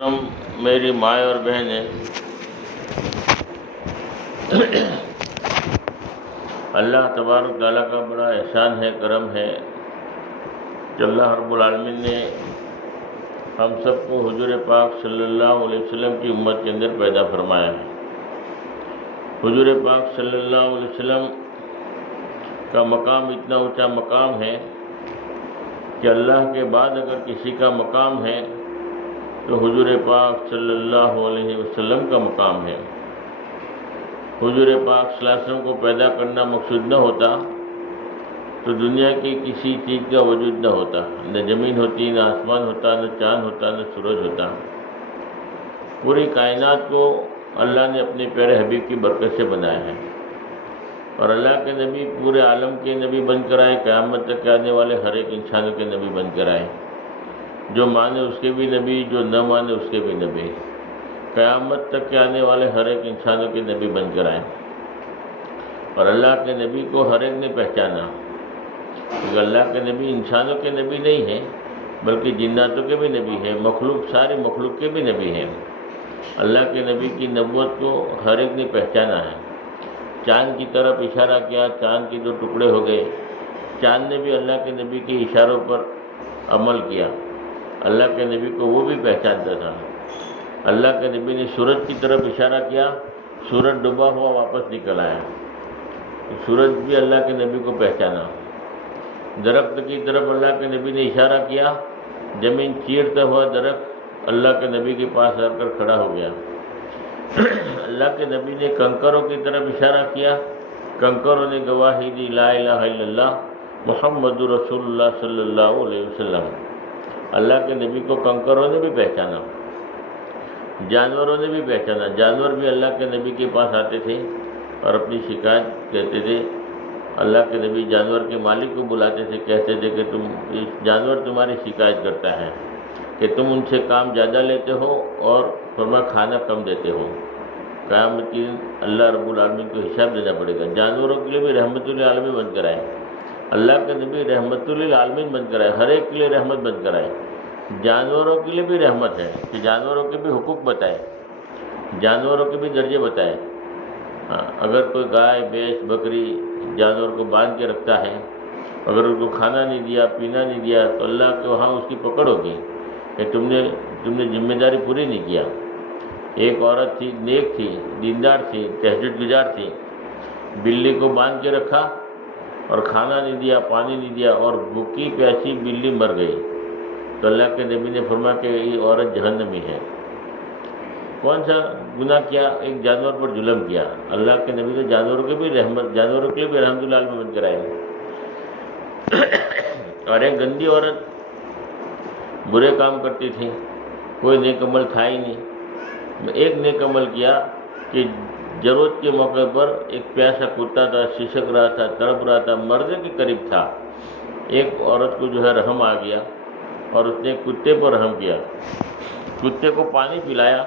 میری مائیں اور بہنیں، اللہ تبارک تعالیٰ کا بڑا احسان ہے، کرم ہے کہ اللہ رب العالمین نے ہم سب کو حضور پاک صلی اللہ علیہ وسلم کی امت کے اندر پیدا فرمایا ہے۔ حضور پاک صلی اللہ علیہ وسلم کا مقام اتنا اونچا مقام ہے کہ اللہ کے بعد اگر کسی کا مقام ہے تو حضور پاک صلی اللہ علیہ وسلم کا مقام ہے۔ حضور پاک صلی اللہ علیہ وسلم کو پیدا کرنا مقصود نہ ہوتا تو دنیا کی کسی چیز کا وجود نہ ہوتا، نہ زمین ہوتی، نہ آسمان ہوتا، نہ چاند ہوتا، نہ سورج ہوتا۔ پوری کائنات کو اللہ نے اپنے پیارے حبیب کی برکت سے بنایا ہے، اور اللہ کے نبی پورے عالم کے نبی بن کر آئے، قیامت تک آنے والے ہر ایک انسانوں کے نبی بن کر آئے۔ جو مانے اس کے بھی نبی، جو نہ مانے اس کے بھی نبی، قیامت تک کے آنے والے ہر ایک انسانوں کے نبی بن کر آئے۔ اور اللہ کے نبی کو ہر ایک نے پہچانا، کیونکہ اللہ کے نبی انسانوں کے نبی نہیں ہیں بلکہ جناتوں کے بھی نبی ہیں، سارے مخلوق کے بھی نبی ہیں۔ اللہ کے نبی کی نبوت کو ہر ایک نے پہچانا ہے۔ چاند کی طرف اشارہ کیا، چاند کے 2 ٹکڑے ہو گئے، چاند نے بھی اللہ کے نبی کے اشاروں پر عمل کیا، اللہ کے نبی کو وہ بھی پہچانتا تھا۔ اللہ کے نبی نے سورج کی طرف اشارہ کیا، سورج ڈوبا ہوا واپس نکل آیا، سورج بھی اللہ کے نبی کو پہچانا۔ درخت کی طرف اللہ کے نبی نے اشارہ کیا، زمین چیرتا ہوا درخت اللہ کے نبی کے پاس آ کر کھڑا ہو گیا۔ اللہ کے نبی نے کنکروں کی طرف اشارہ کیا، کنکروں نے گواہی دی، لا الہ الا اللہ محمد رسول اللہ صلی اللہ علیہ وسلم۔ اللہ کے نبی کو کنکروں نے بھی پہچانا، جانوروں نے بھی پہچانا۔ جانور بھی اللہ کے نبی کے پاس آتے تھے اور اپنی شکایت کہتے تھے۔ اللہ کے نبی جانور کے مالک کو بلاتے تھے، کہتے تھے کہ جانور تمہاری شکایت کرتا ہے کہ تم ان سے کام زیادہ لیتے ہو اور فرما کھانا کم دیتے ہو۔ قیامت کے دن اللہ رب العالمین کو حساب دینا پڑے گا۔ جانوروں کے لیے بھی رحمت للعالمین بن کر آئے، اللہ کے نبی رحمت للعالمین بن کر آئے، ہر ایک کے لیے رحمت بن کر آئے۔ جانوروں کے لیے بھی رحمت ہے کہ جانوروں کے بھی حقوق بتائے، جانوروں کے بھی درجے بتائے۔ اگر کوئی گائے، بھینس، بکری جانور کو باندھ کے رکھتا ہے، اگر ان کو کھانا نہیں دیا، پینا نہیں دیا تو اللہ کے وہاں اس کی پکڑ ہوگی کہ تم نے ذمہ داری پوری نہیں کیا۔ ایک عورت تھی، نیک تھی، دیندار تھی، تہجد گزار تھی، بلی کو باندھ کے رکھا اور کھانا نہیں دیا، پانی نہیں دیا، اور بھوکی پیاسی بلی مر گئی تو اللہ کے نبی نے فرمایا کہ یہ عورت جہنمی ہے۔ کون سا گناہ کیا؟ ایک جانور پر ظلم کیا۔ اللہ کے نبی نے جانوروں کے بھی رحمت، جانوروں کے لیے بھی رحمت اللہ بن کر آئے۔ اور ایک گندی عورت برے کام کرتی تھی، کوئی نیک عمل تھا ہی نہیں۔ ایک نیک عمل کیا کہ ضرورت کے موقع پر ایک پیاسا کتا تھا، سسک رہا تھا، تڑپ رہا تھا، مرنے کے قریب تھا، ایک عورت کو رحم آ گیا اور اس نے کتے پر رحم کیا، کتے کو پانی پلایا۔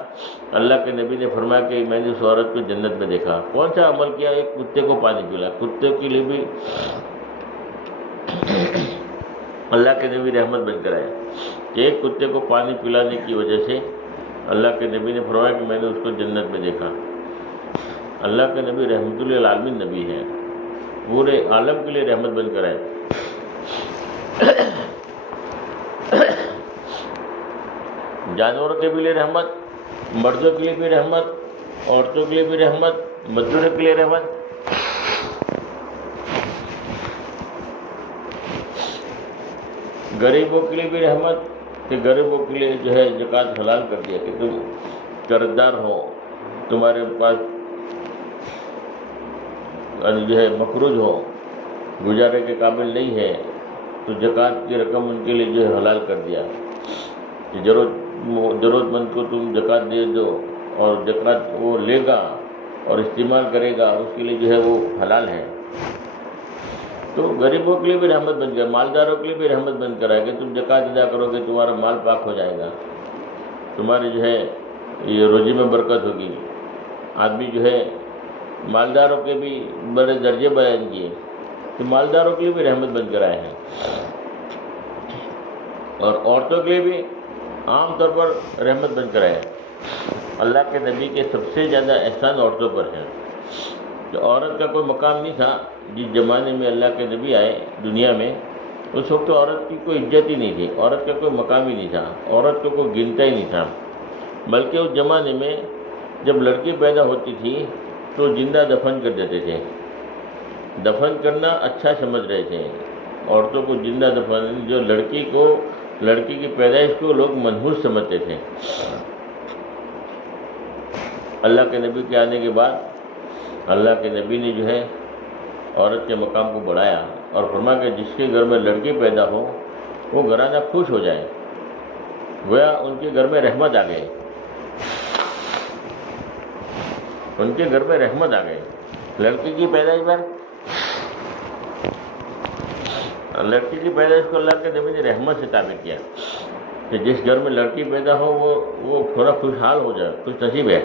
اللہ کے نبی نے فرمایا کہ میں نے اس عورت کو جنت میں دیکھا۔ کون سا عمل کیا؟ ایک کتے کو پانی پلایا۔ کتے کے لیے بھی اللہ کے نبی رحمت بن کر آئے کہ ایک کتے کو پانی پلانے کی وجہ سے اللہ کے نبی نے فرمایا کہ میں نے اس کو جنت میں دیکھا۔ اللہ کے نبی رحمت للعالمین نبی ہے، پورے عالم کے لیے رحمت بن کر آئے۔ جانوروں کے بھی لیے رحمت، مردوں کے لیے بھی رحمت، عورتوں کے لیے بھی رحمت، مزدوروں کے لیے رحمت۔ غریبوں کے لیے بھی رحمت کہ غریبوں کے لیے زکوٰۃ حلال کر دیا کہ تم قرض دار ہو، تمہارے پاس مقروض ہو، گزارے کے قابل نہیں ہے تو زکوٰۃ کی رقم ان کے لیے حلال کر دیا کہ ضرورت مند کو تم زکوٰۃ دے دو، اور زکوٰۃ وہ لے گا اور استعمال کرے گا، اس کے لیے وہ حلال ہے۔ تو غریبوں کے لیے بھی رحمت بن گیا، مالداروں کے لیے بھی رحمت بن کر آئے کہ تم زکوٰۃ ادا کرو گے، تمہارا مال پاک ہو جائے گا، تمہاری یہ روزی میں برکت ہوگی۔ آدمی مالداروں کے بھی بڑے درجے بیان کیے کہ مالداروں کے لیے بھی رحمت بن کر آئے ہیں، اور عورتوں کے لیے بھی عام طور پر رحمت بن کر آیا۔ اللہ کے نبی کے سب سے زیادہ احسان عورتوں پر ہے، کہ عورت کا کوئی مقام نہیں تھا۔ جس زمانے میں اللہ کے نبی آئے دنیا میں، اس وقت تو عورت کی کوئی عزت ہی نہیں تھی، عورت کا کوئی مقام ہی نہیں تھا، عورت کو کوئی گنتا ہی نہیں تھا۔ بلکہ اس زمانے میں جب لڑکی پیدا ہوتی تھی تو زندہ دفن کر دیتے تھے۔ دفن کرنا اچھا سمجھ رہے تھے، عورتوں کو زندہ دفن، جو لڑکی کی پیدائش کو لوگ منحوس سمجھتے تھے۔ اللہ کے نبی کے آنے کے بعد اللہ کے نبی نے جو ہے عورت کے مقام کو بڑھایا اور فرمایا کہ جس کے گھر میں لڑکی پیدا ہو وہ گھرانہ خوش ہو جائے، گویا ان کے گھر میں رحمت آ گئی، ان کے گھر میں رحمت آ گئی۔ لڑکی کی پیدائش کو اللہ کے نبی نے رحمت سے تعبیر کیا کہ جس گھر میں لڑکی پیدا ہو وہ تھوڑا خوشحال ہو جائے، خوش نصیب ہے،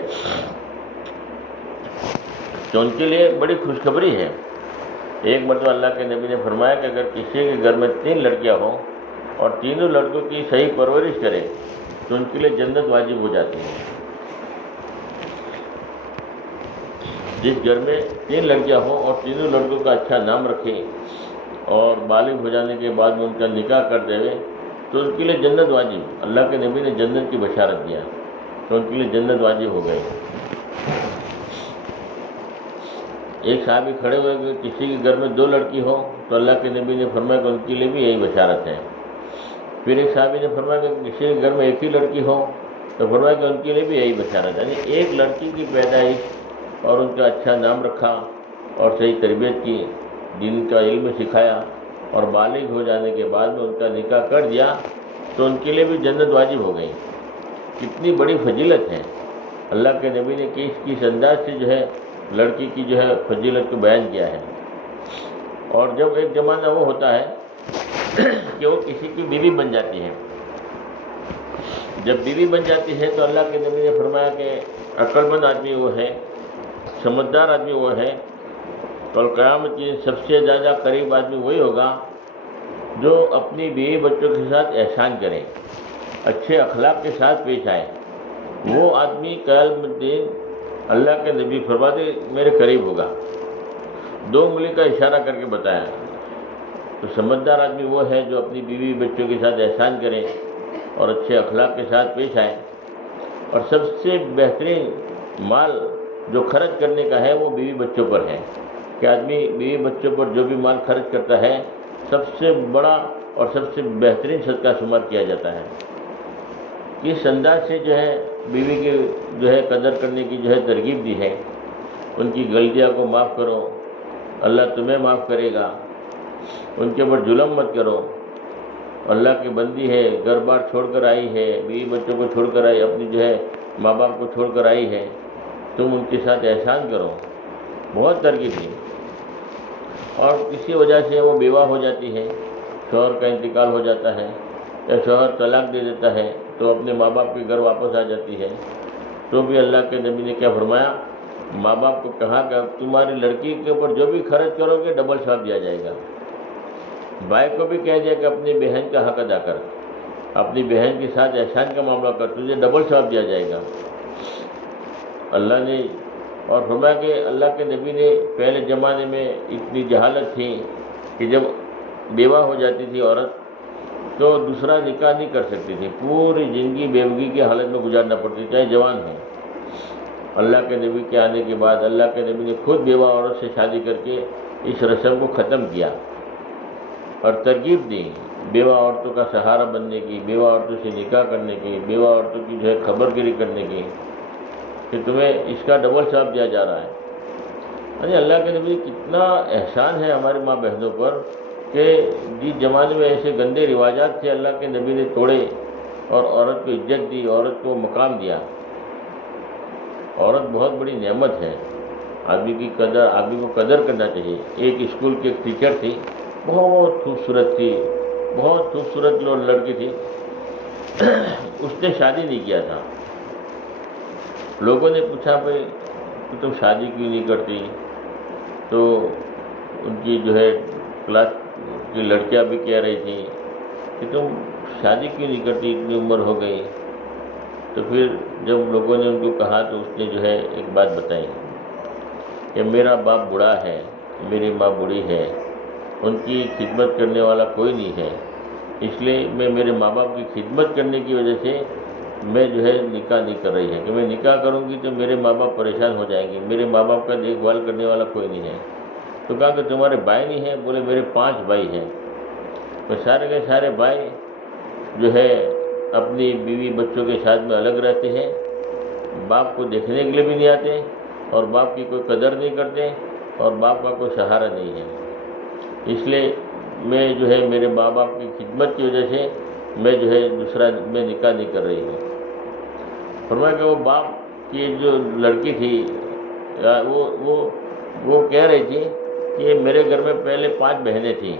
تو ان کے لیے بڑی خوشخبری ہے۔ ایک مرتبہ اللہ کے نبی نے فرمایا کہ اگر کسی کے گھر میں 3 لڑکیاں ہوں اور تینوں لڑکوں کی صحیح پرورش کرے تو ان کے لیے جنت واجب ہو جاتی ہے۔ جس گھر میں 3 لڑکیاں ہوں اور تینوں لڑکوں کا اچھا نام رکھے اور بالغ ہو جانے کے بعد میں ان کا نکاح کر دے تو ان کے لیے جنت واجب، اللہ کے نبی نے جنت کی بشارت دیا، تو ان کے لیے جنت واجب ہو گئی۔ ایک صحابی کھڑے ہوئے کہ کسی کے گھر میں 2 لڑکی ہو تو اللہ کے نبی نے فرمایا کہ ان کے لیے بھی یہی بشارت ہے۔ پھر ایک صحابی نے فرمایا کہ کسی کے گھر میں ایک ہی لڑکی ہو تو فرمایا کہ ان کے لیے بھی یہی بشارت ہے۔ یعنی ایک لڑکی کی پیدائش اور ان کا اچھا نام رکھا اور صحیح تربیت کی، دین کا علم سکھایا اور بالغ ہو جانے کے بعد میں ان کا نکاح کر دیا تو ان کے لیے بھی جنت واجب ہو گئی۔ کتنی بڑی فضیلت ہے! اللہ کے نبی نے کس انداز سے جو ہے لڑکی کی جو ہے فضیلت کو بیان کیا ہے۔ اور جب ایک زمانہ وہ ہوتا ہے کہ وہ کسی کی بیوی بن جاتی ہے، جب بیوی بن جاتی ہے تو اللہ کے نبی نے فرمایا کہ عقل مند آدمی وہ ہے، سمجھدار آدمی وہ ہے، اور قیامت کی سب سے زیادہ قریب آدمی وہی ہوگا جو اپنی بیوی بچوں کے ساتھ احسان کرے، اچھے اخلاق کے ساتھ پیش آئے۔ وہ آدمی قیامت الدین اللہ کے نبی فرماتے میرے قریب ہوگا۔ 2 انگلی کا اشارہ کر کے بتایا۔ تو سمجھدار آدمی وہ ہے جو اپنی بیوی بچوں کے ساتھ احسان کرے اور اچھے اخلاق کے ساتھ پیش آئے۔ اور سب سے بہترین مال جو خرچ کرنے کا ہے وہ بیوی بچوں پر ہے، کہ آدمی بیوی بچوں پر جو بھی مال خرچ کرتا ہے سب سے بڑا اور سب سے بہترین صدقہ شمار کیا جاتا ہے۔ کس انداز سے جو ہے بیوی کی جو ہے قدر کرنے کی جو ہے ترغیب دی ہے، ان کی غلطیاں کو معاف کرو، اللہ تمہیں معاف کرے گا، ان کے اوپر ظلم مت کرو، اللہ کی بندی ہے، گھر بار چھوڑ کر آئی ہے، بیوی بچوں کو چھوڑ کر آئی، اپنی جو ہے ماں باپ کو چھوڑ کر آئی ہے، تم ان کے ساتھ احسان کرو، بہت ترغیب دی۔ اور کسی وجہ سے وہ بیوہ ہو جاتی ہے، شوہر کا انتقال ہو جاتا ہے یا شوہر طلاق دے دیتا ہے تو اپنے ماں باپ کے گھر واپس آ جاتی ہے، تو بھی اللہ کے نبی نے کیا فرمایا، ماں باپ کو کہا کہ اب تمہاری لڑکی کے اوپر جو بھی خرچ کرو گے ڈبل ثواب دیا جائے گا۔ بھائی کو بھی کہہ دیا کہ اپنی بہن کا حق ادا کر، اپنی بہن کے ساتھ احسان کا معاملہ کر، تجھے ڈبل ثواب دیا جائے گا۔ اللہ نے اور فرمایا کہ اللہ کے نبی نے پہلے زمانے میں اتنی جہالت تھی کہ جب بیوہ ہو جاتی تھی عورت تو دوسرا نکاح نہیں کر سکتی تھی، پوری زندگی بیوگی کی حالت میں گزارنا پڑتی، چاہے جوان ہو۔ اللہ کے نبی کے آنے کے بعد اللہ کے نبی نے خود بیوہ عورت سے شادی کر کے اس رسم کو ختم کیا اور ترغیب دی بیوہ عورتوں کا سہارا بننے کی، بیوہ عورتوں سے نکاح کرنے کی، بیوہ عورتوں کی جو ہے خبر گیری کرنے کی، کہ تمہیں اس کا ڈبل ثواب دیا جا رہا ہے۔ یعنی اللہ کے نبی کتنا احسان ہے ہماری ماں بہنوں پر کہ جس زمانے میں ایسے گندے رواجات تھے اللہ کے نبی نے توڑے اور عورت کو عزت دی، عورت کو مقام دیا۔ عورت بہت بڑی نعمت ہے، آدمی کو قدر کرنا چاہیے۔ ایک اسکول کی ایک ٹیچر تھی، بہت خوبصورت تھی، بہت خوبصورت لڑکی تھی، اس نے شادی نہیں کیا تھا۔ لوگوں نے پوچھا بھائی تم شادی کیوں نہیں کرتی؟ تو ان کی جو ہے کلاس کی لڑکیاں بھی کہہ رہی تھیں کہ تم شادی کیوں نہیں کرتی، اتنی عمر ہو گئی؟ تو پھر جب لوگوں نے ان کو کہا تو اس نے جو ہے ایک بات بتائی کہ میرا باپ بوڑھا ہے، میری ماں بوڑھی ہے، ان کی خدمت کرنے والا کوئی نہیں ہے، اس لیے میں میرے ماں باپ کی خدمت کرنے کی وجہ سے میں جو ہے نکاح نہیں کر رہی ہے کہ میں نکاح کروں گی تو میرے ماں باپ پریشان ہو جائیں گے، میرے ماں باپ کا دیکھ بھال کرنے والا کوئی نہیں ہے۔ تو کہا کہ تمہارے بھائی نہیں ہیں؟ بولے میرے 5 بھائی ہیں۔ تو سارے کے سارے بھائی جو ہے اپنی بیوی بچوں کے ساتھ میں الگ رہتے ہیں، باپ کو دیکھنے کے لیے بھی نہیں آتے، اور باپ کی کوئی قدر نہیں کرتے، اور باپ کا کوئی سہارا نہیں ہے۔ اس لیے میں جو ہے میرے ماں باپ کی خدمت کی وجہ سے میں جو ہے میں نکاح نہیں کر رہی ہوں۔ فرمایا کہ وہ باپ کی جو لڑکی تھی وہ کہہ رہی تھی کہ میرے گھر میں پہلے 5 بہنیں تھیں،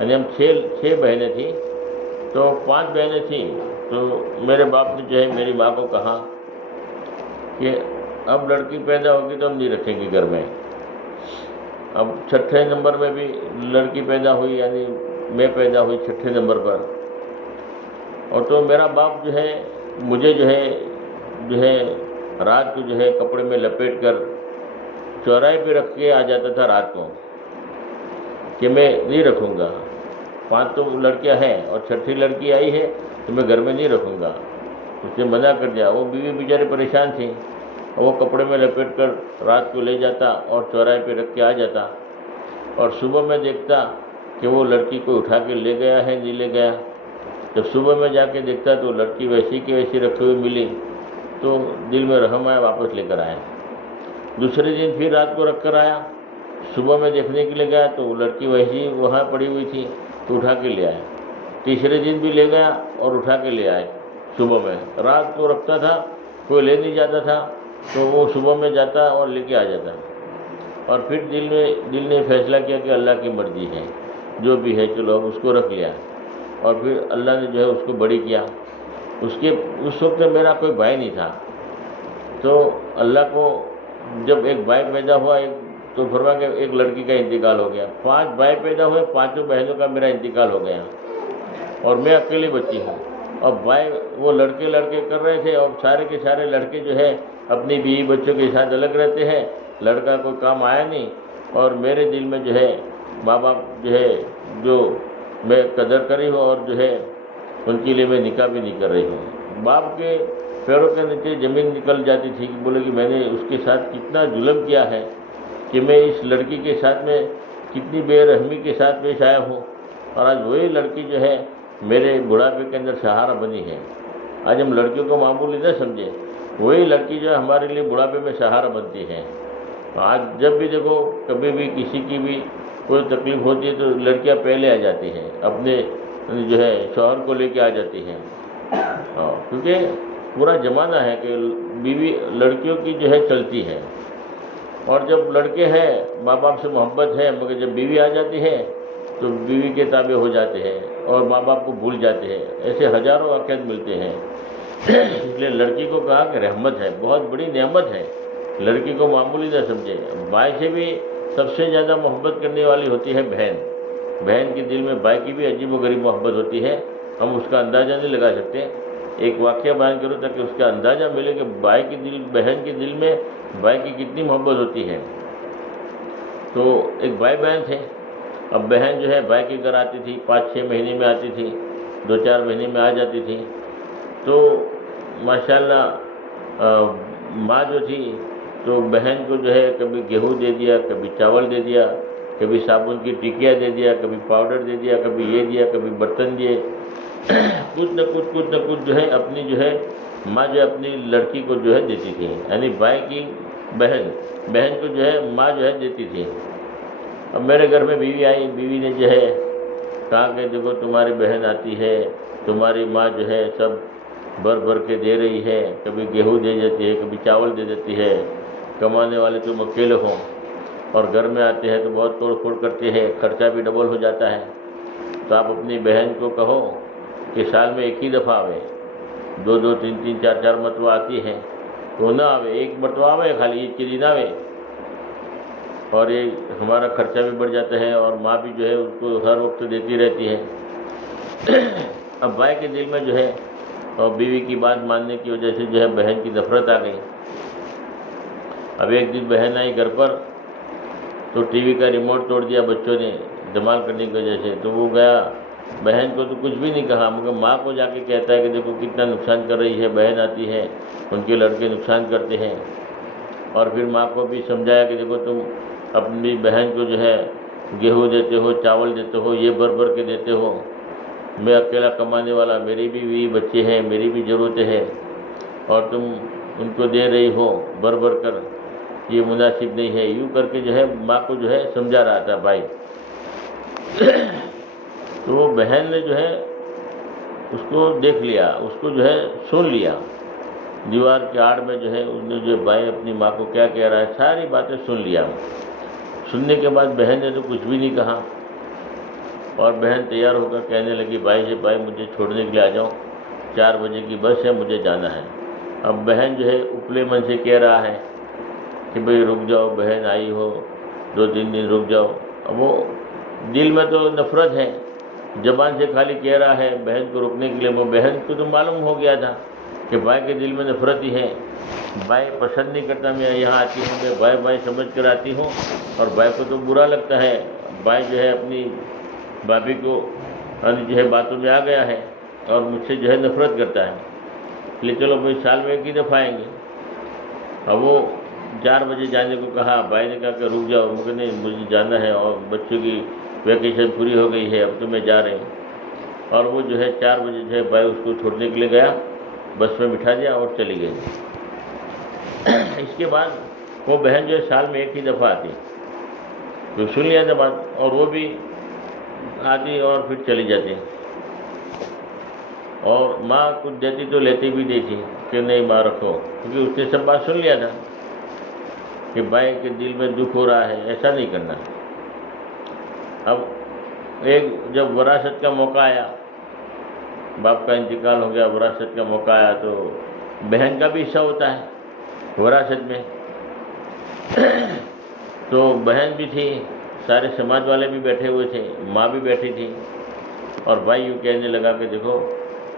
یعنی ہم 6 بہنیں تھیں، تو 5 بہنیں تھیں، تو میرے باپ نے جو ہے میری ماں کو کہا کہ اب لڑکی پیدا ہوگی تو ہم نہیں رکھیں گے گھر میں۔ اب 6 نمبر میں بھی لڑکی پیدا ہوئی، یعنی میں پیدا ہوئی 6 نمبر پر، اور تو میرا باپ جو ہے مجھے جو ہے رات کو جو ہے کپڑے میں لپیٹ کر چوراہے پہ رکھ کے آ جاتا تھا رات کو کہ میں نہیں رکھوں گا، 5 تو لڑکیاں ہیں اور 6ٹھی لڑکی آئی ہے تو میں گھر میں نہیں رکھوں گا۔ اس نے منع کر دیا۔ وہ بیوی بیچارے پریشان تھی، وہ کپڑے میں لپیٹ کر رات کو لے جاتا اور چوراہے پہ رکھ کے آ جاتا، اور صبح میں دیکھتا کہ وہ لڑکی کو اٹھا کے لے گیا ہے نہیں لے گیا۔ جب صبح میں جا کے دیکھتا تو لڑکی ویسی کی ویسی رکھی ہوئی ملی، تو دل میں رحم آیا، واپس لے کر آیا۔ دوسرے دن پھر رات کو رکھ کر آیا، صبح میں دیکھنے کے لیے گیا تو لڑکی ویسی وہاں پڑی ہوئی تھی تو اٹھا کے لے آئے۔ تیسرے دن بھی لے گیا اور اٹھا کے لے آئے صبح میں۔ رات کو رکھتا تھا، کوئی لے نہیں جاتا تھا تو وہ صبح میں جاتا اور لے کے آ جاتا، اور پھر دل نے فیصلہ کیا کہ اللہ کی مرضی ہے، جو بھی ہے چلو اب اس کو رکھ لیا، اور پھر اللہ نے جو ہے اس کو بڑی کیا۔ اس وقت میرا کوئی بھائی نہیں تھا، تو اللہ کو جب ایک بھائی پیدا ہوا تو فرمایا کہ ایک لڑکی کا انتقال ہو گیا۔ 5 بھائی پیدا ہوئے، 5 بہنوں کا میرا انتقال ہو گیا، اور میں اکیلی بچی ہوں، اور بھائی وہ لڑکے کر رہے تھے، اور سارے کے سارے لڑکے جو ہے اپنی بیوی بچوں کے ساتھ الگ رہتے ہیں، لڑکا کوئی کام آیا نہیں، اور میرے دل میں جو ہے ماں باپ جو ہے جو میں قدر کری ہوں، اور جو ہے ان کے لیے میں نکاح بھی نہیں کر رہی ہوں۔ باپ کے پیروں کے نیچے زمین نکل جاتی تھی کہ بولے کہ میں نے اس کے ساتھ کتنا ظلم کیا ہے کہ میں اس لڑکی کے ساتھ میں کتنی بے رحمی کے ساتھ پیش آیا ہوں، اور آج وہی لڑکی جو ہے میرے بڑھاپے کے اندر سہارا بنی ہے۔ آج ہم لڑکیوں کو معمولی نہ سمجھیں، وہی لڑکی جو ہے ہمارے لیے بڑھاپے میں سہارا بنتی ہے۔ آج جب بھی دیکھو کبھی بھی کسی کی بھی کوئی تکلیف ہوتی ہے تو لڑکیاں پہلے آ جاتی ہیں، اپنے جو ہے شوہر کو لے کے آ جاتی ہیں، کیونکہ پورا زمانہ ہے کہ بیوی لڑکیوں کی جو ہے چلتی ہے، اور جب لڑکے ہیں ماں باپ سے محبت ہے، مگر جب بیوی آ جاتی ہے تو بیوی کے تابع ہو جاتے ہیں اور ماں باپ کو بھول جاتے ہیں۔ ایسے ہزاروں واقعات ملتے ہیں۔ اس لیے لڑکی کو کہا کہ رحمت ہے، بہت بڑی نعمت ہے، لڑکی کو معمولی نہ سمجھے۔ بھائی سے بھی سب سے زیادہ محبت کرنے والی ہوتی ہے بہن کے دل میں بھائی کی بھی عجیب و غریب محبت ہوتی ہے، ہم اس کا اندازہ نہیں لگا سکتے۔ ایک واقعہ بیان کروں تاکہ اس کا اندازہ ملے کہ بہن کے دل میں بھائی کی کتنی محبت ہوتی ہے۔ تو ایک بھائی بہن تھے، اب بہن جو ہے بھائی کے گھر آتی تھی، 5-6 مہینے میں آتی تھی، 2-4 مہینے میں آ جاتی تھی، تو ماشاءاللہ ماں جو تھی تو بہن کو جو ہے کبھی گیہوں دے دیا، کبھی چاول دے دیا، کبھی صابن کی ٹکیاں دے دیا، کبھی پاؤڈر دے دیا، کبھی یہ دیا، کبھی برتن دیے، کچھ نہ کچھ جو ہے اپنی جو ہے ماں جو ہے اپنی لڑکی کو جو ہے دیتی تھی، یعنی بھائی کی بہن کو جو ہے ماں جو ہے دیتی تھی۔ اب میرے گھر میں بیوی آئی، بیوی نے جو ہے کہا کہ دیکھو تمہاری بہن آتی ہے، تمہاری ماں جو ہے سب بھر کے دے رہی ہے، کبھی گیہوں دے دیتی ہے، کبھی چاول دے دیتی ہے، کمانے والے تم اکیلے ہو، اور گھر میں آتے ہیں تو بہت توڑ پھوڑ کرتے ہیں، خرچہ بھی ڈبل ہو جاتا ہے، تو آپ اپنی بہن کو کہو کہ سال میں ایک ہی دفعہ آوے، 2 3 4 مرتبہ آتی ہے تو نہ آوے، ایک مرتبہ آوے، خالی عید کے دن آوے، اور یہ ہمارا خرچہ بھی بڑھ جاتا ہے، اور ماں بھی جو ہے اس کو ہر وقت دیتی رہتی ہے۔ اب بھائی کے دل میں جو ہے اور بیوی کی بات ماننے کی وجہ سے جو ہے بہن کی نفرت آ گئی۔ اب ایک دن بہن آئی گھر پر تو ٹی وی کا ریموٹ توڑ دیا بچوں نے دھمال کرنے کی وجہ سے، تو وہ گیا بہن کو تو کچھ بھی نہیں کہا، مگر ماں کو جا کے کہتا ہے کہ دیکھو کتنا نقصان کر رہی ہے، بہن آتی ہے ان کے لڑکے نقصان کرتے ہیں۔ اور پھر ماں کو بھی سمجھایا کہ دیکھو تم اپنی بہن کو جو ہے گیہوں دیتے ہو، چاول دیتے ہو، یہ بھر بھر کے دیتے ہو، میں اکیلا کمانے والا، میری بھی بچے ہیں، میری بھی ضرورتیں ہیں، اور تم ان کو دے رہی ہو بھر بھر کر، یہ مناسب نہیں ہے۔ یوں کر کے جو ہے ماں کو جو ہے سمجھا رہا تھا بھائی۔ تو وہ بہن نے جو ہے اس کو دیکھ لیا، اس کو جو ہے سن لیا، دیوار کے آڑ میں جو ہے اس نے جو بھائی اپنی ماں کو کیا کہہ رہا ہے ساری باتیں سن لیا۔ سننے کے بعد بہن نے تو کچھ بھی نہیں کہا، اور بہن تیار ہو کر کہنے لگی بھائی سے بھائی مجھے چھوڑنے کے لیے آ جاؤ، 4 بجے کی بس ہے، مجھے جانا ہے۔ اب بہن جو ہے اپلے من سے کہہ رہا ہے کہ بھئی رک جاؤ، بہن آئی ہو 2-3 دن رک جاؤ۔ اب وہ دل میں تو نفرت ہے، زبان سے خالی کہہ رہا ہے بہن کو رکنے کے لیے، وہ بہن کو تو معلوم ہو گیا تھا کہ بھائی کے دل میں نفرت ہی ہے، بھائی پسند نہیں کرتا میں یہاں آتی ہوں، میں بھائی بھائی سمجھ کر آتی ہوں، اور بھائی کو تو برا لگتا ہے، بھائی جو ہے اپنی بھابھی کو جو ہے باتوں میں آ گیا ہے اور مجھ سے جو ہے نفرت کرتا ہے، لیے چلو بھائی سال میں ایک ہی دفعہ آئیں گے۔ اب وہ 4 بجے جانے کو کہا، بھائی نے کہا کہ رک جاؤ، مجھے نہیں، مجھے جانا ہے اور بچوں کی ویکیشن پوری ہو گئی ہے، اب تو میں جا رہی ہوں۔ اور وہ جو ہے 4 بجے جو ہے بھائی اس کو چھوڑنے کے لیے گیا، بس میں بٹھا دیا اور چلی گئی۔ اس کے بعد وہ بہن جو ہے سال میں ایک ہی دفعہ آتی، تو سن لیا تھا بات، اور وہ بھی آتی اور پھر چلی جاتی، اور ماں کچھ دیتی تو لیتی بھی نہیں تھی کہ نہیں ماں رکھو، کیونکہ اس نے سب بات سن لیا تھا کہ بھائی کے دل میں دکھ ہو رہا ہے، ایسا نہیں کرنا۔ اب ایک جب وراثت کا موقع آیا، باپ کا انتقال ہو گیا، وراثت کا موقع آیا، تو بہن کا بھی حصہ ہوتا ہے وراثت میں، تو بہن بھی تھی، سارے سماج والے بھی بیٹھے ہوئے تھے، ماں بھی بیٹھی تھی، اور بھائی یوں کہنے لگا کہ دیکھو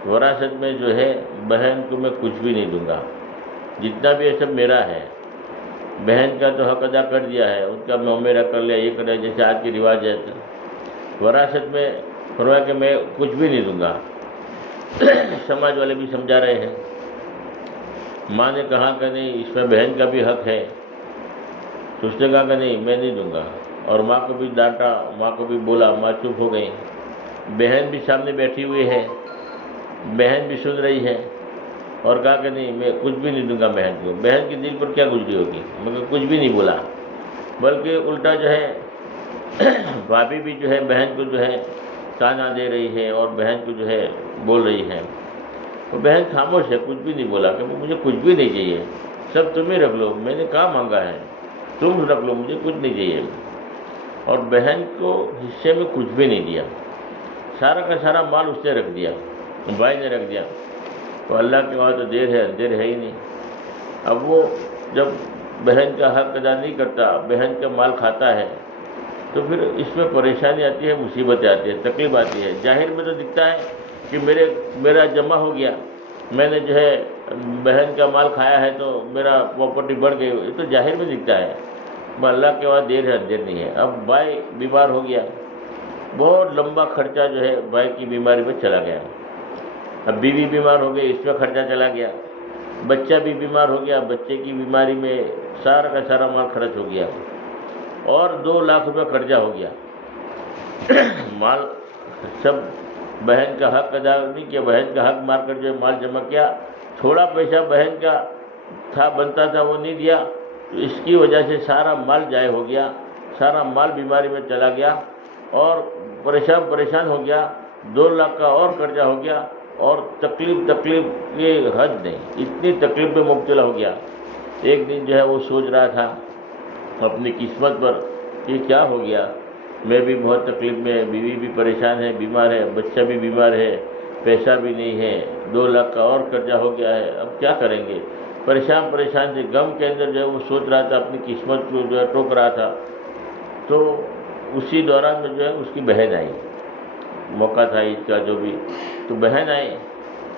وراثت میں جو ہے بہن کو میں کچھ بھی نہیں دوں گا، جتنا بھی ہے سب میرا ہے، بہن کا تو حق ادا کر دیا ہے، ان کا میں میرا کر لیا، یہ کر لیا، جیسے آج کی رواج ہے، وراثت میں فرمایا کہ میں کچھ بھی نہیں دوں گا۔ سماج والے بھی سمجھا رہے ہیں، ماں نے کہا کہ نہیں اس میں بہن کا بھی حق ہے، تو اس نے کہا کہ نہیں میں نہیں دوں گا، اور ماں کو بھی ڈانٹا، ماں کو بھی بولا، ماں چپ ہو گئی، بہن بھی سامنے بیٹھی ہوئی ہے، بہن بھی سن رہی ہے، اور کہا کہ نہیں میں کچھ بھی نہیں دوں گا بہن کو۔ بہن کے دل پر کیا گزری ہوگی، مگر کچھ بھی نہیں بولا، بلکہ الٹا جو ہے بھابھی بھی جو ہے بہن کو جو ہے تانا دے رہی ہے اور بہن کو جو ہے بول رہی ہے، وہ بہن خاموش ہے، کچھ بھی نہیں بولا کہ مجھے کچھ بھی نہیں چاہیے، سب تمہیں رکھ لو، میں نے کہاں مانگا ہے، تم رکھ لو، مجھے کچھ نہیں چاہیے۔ اور بہن کو حصے میں کچھ بھی نہیں دیا، سارا کا سارا مال اس نے رکھ دیا، بھائی نے رکھ دیا۔ تو اللہ کے وہاں تو دیر ہے، اندھیر ہے ہی نہیں۔ اب وہ جب بہن کا حق ادا نہیں کرتا، بہن کا مال کھاتا ہے، تو پھر اس میں پریشانی آتی ہے، مصیبتیں آتی ہے، تکلیف آتی ہے۔ ظاہر میں تو دکھتا ہے کہ میرا جمع ہو گیا، میں نے جو ہے بہن کا مال کھایا ہے تو میرا پراپرٹی بڑھ گئی، یہ تو ظاہر میں دکھتا ہے، اللہ کے وہاں دیر ہے اندھیر نہیں ہے۔ اب بھائی بیمار ہو گیا، بہت لمبا خرچہ جو ہے بھائی کی بیماری میں چلا گیا، اب بیوی بیمار ہو گئی، اس میں خرچہ چلا گیا، بچہ بھی بیمار ہو گیا، بچے کی بیماری میں سارا کا سارا مال خرچ ہو گیا، اور 2 لاکھ روپے قرضہ ہو گیا۔ مال سب بہن کا حق ادا نہیں کیا، بہن کا حق مار کر جو مال جمع کیا، تھوڑا پیسہ بہن کا تھا بنتا تھا وہ نہیں دیا، تو اس کی وجہ سے سارا مال ضائع ہو گیا، سارا مال بیماری میں چلا گیا، اور پریشان ہو گیا، 2 لاکھ کا اور قرضہ ہو گیا، اور تکلیف کی حد نہیں، اتنی تکلیف میں مبتلا ہو گیا۔ ایک دن جو ہے وہ سوچ رہا تھا اپنی قسمت پر کہ کیا ہو گیا، میں بھی بہت تکلیف میں، بیوی بھی پریشان ہے، بیمار ہے، بچہ بھی بیمار ہے، پیسہ بھی نہیں ہے، 2 لاکھ کا اور قرضہ ہو گیا ہے، اب کیا کریں گے؟ پریشان سے غم کے اندر جو ہے وہ سوچ رہا تھا، اپنی قسمت کو جو ہے ٹوک رہا تھا۔ تو اسی دوران میں جو ہے اس کی بہن آئی، موقع تھا عید کا جو بھی، تو بہن آئی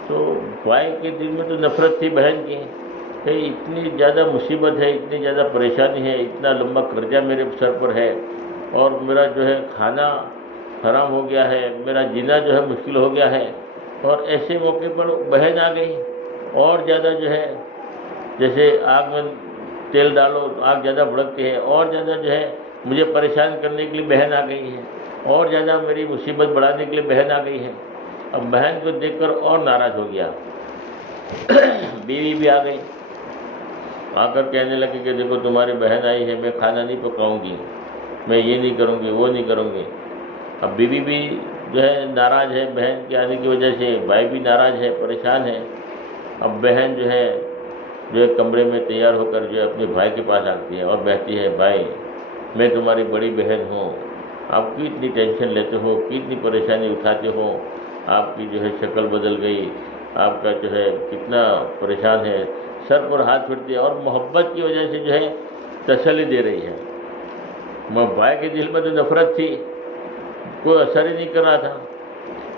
تو بھائی کے دل میں تو نفرت تھی بہن کی کہ اتنی زیادہ مصیبت ہے، اتنی زیادہ پریشانی ہے، اتنا لمبا قرضہ میرے سر پر ہے، اور میرا جو ہے کھانا حرام ہو گیا ہے، میرا جینا جو ہے مشکل ہو گیا ہے، اور ایسے موقع پر بہن آ گئی اور زیادہ جو ہے جیسے آگ میں تیل ڈالو آگ زیادہ بھڑکتی ہے، اور زیادہ جو ہے مجھے پریشان کرنے کے لیے بہن آ گئی ہے، اور زیادہ میری مصیبت بڑھانے کے لیے بہن آ گئی ہے۔ اب بہن کو دیکھ کر اور ناراض ہو گیا۔ بیوی بھی آ گئی، آ کر کہنے لگی کہ دیکھو تمہاری بہن آئی ہے، میں کھانا نہیں پکاؤں گی، میں یہ نہیں کروں گی، وہ نہیں کروں گی۔ اب بیوی بھی جو ہے ناراض ہے بہن کے آنے کی وجہ سے، بھائی بھی ناراض ہے، پریشان ہے۔ اب بہن جو ہے کمرے میں تیار ہو کر جو ہے اپنے بھائی کے پاس آتی ہے اور بہتی ہے، بھائی میں تمہاری بڑی بہن ہوں، آپ کی اتنی ٹینشن لیتے ہو، کتنی پریشانی اٹھاتے ہو، آپ کی جو ہے شکل بدل گئی، آپ کا جو ہے کتنا پریشان ہے، سر پر ہاتھ پھیرتی ہے اور محبت کی وجہ سے جو ہے تسلی دے رہی ہے۔ بھائی کے دل میں تو نفرت تھی، کوئی اثر ہی نہیں کر رہا تھا۔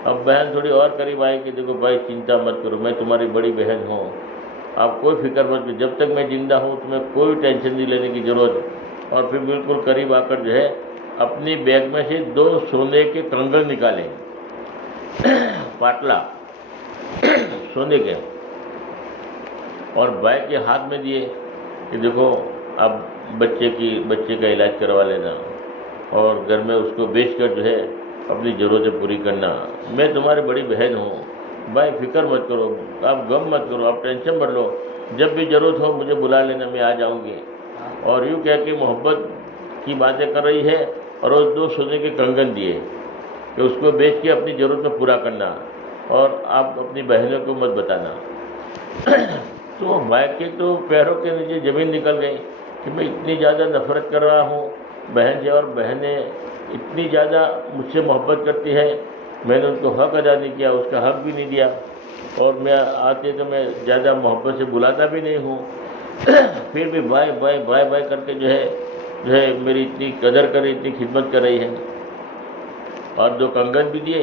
اب بہن تھوڑی اور قریب آئی کہ دیکھو بھائی چنتا مت کرو، میں تمہاری بڑی بہن ہوں، آپ کوئی فکر مت کرو، جب تک میں زندہ ہوں تمہیں کوئی ٹینشن نہیں لینے کی ضرورت۔ اور پھر بالکل قریب آ کر جو ہے اپنی بیگ میں سے 2 سونے کے کنگن نکالے، پاٹلا سونے کے، اور بھائی کے ہاتھ میں دیے کہ دیکھو اب بچے کا علاج کروا لینا، اور گھر میں اس کو بیچ کر جو ہے اپنی ضرورتیں پوری کرنا، میں تمہاری بڑی بہن ہوں، بھائی فکر مت کرو، آپ غم مت کرو، آپ ٹینشن مت لو، جب بھی ضرورت ہو مجھے بلا لینا، میں آ جاؤں گی۔ اور یوں کہہ کے محبت کی باتیں کر رہی ہے، اور وہ 2 سونے کے کنگن دیے کہ اس کو بیچ کے اپنی ضرورت میں پورا کرنا، اور آپ اپنی بہنوں کو مت بتانا۔ تو بھائی کے تو پیروں کے نیچے زمین نکل گئی کہ میں اتنی زیادہ نفرت کر رہا ہوں بہن سے، اور بہنیں اتنی زیادہ مجھ سے محبت کرتی ہے، میں نے ان کو حق ادا نہیں کیا، اس کا حق بھی نہیں دیا، اور میں آتے تو میں زیادہ محبت سے بلاتا بھی نہیں ہوں، پھر بھی بھائی بھائی بھائی بھائی کر کے جو ہے میری اتنی قدر کر رہی، اتنی خدمت کر رہی ہے۔ اور 2 کنگن بھی دیے،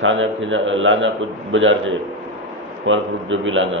کھانا لانا، کچھ بازار سے پھل فروٹ جو بھی لانا،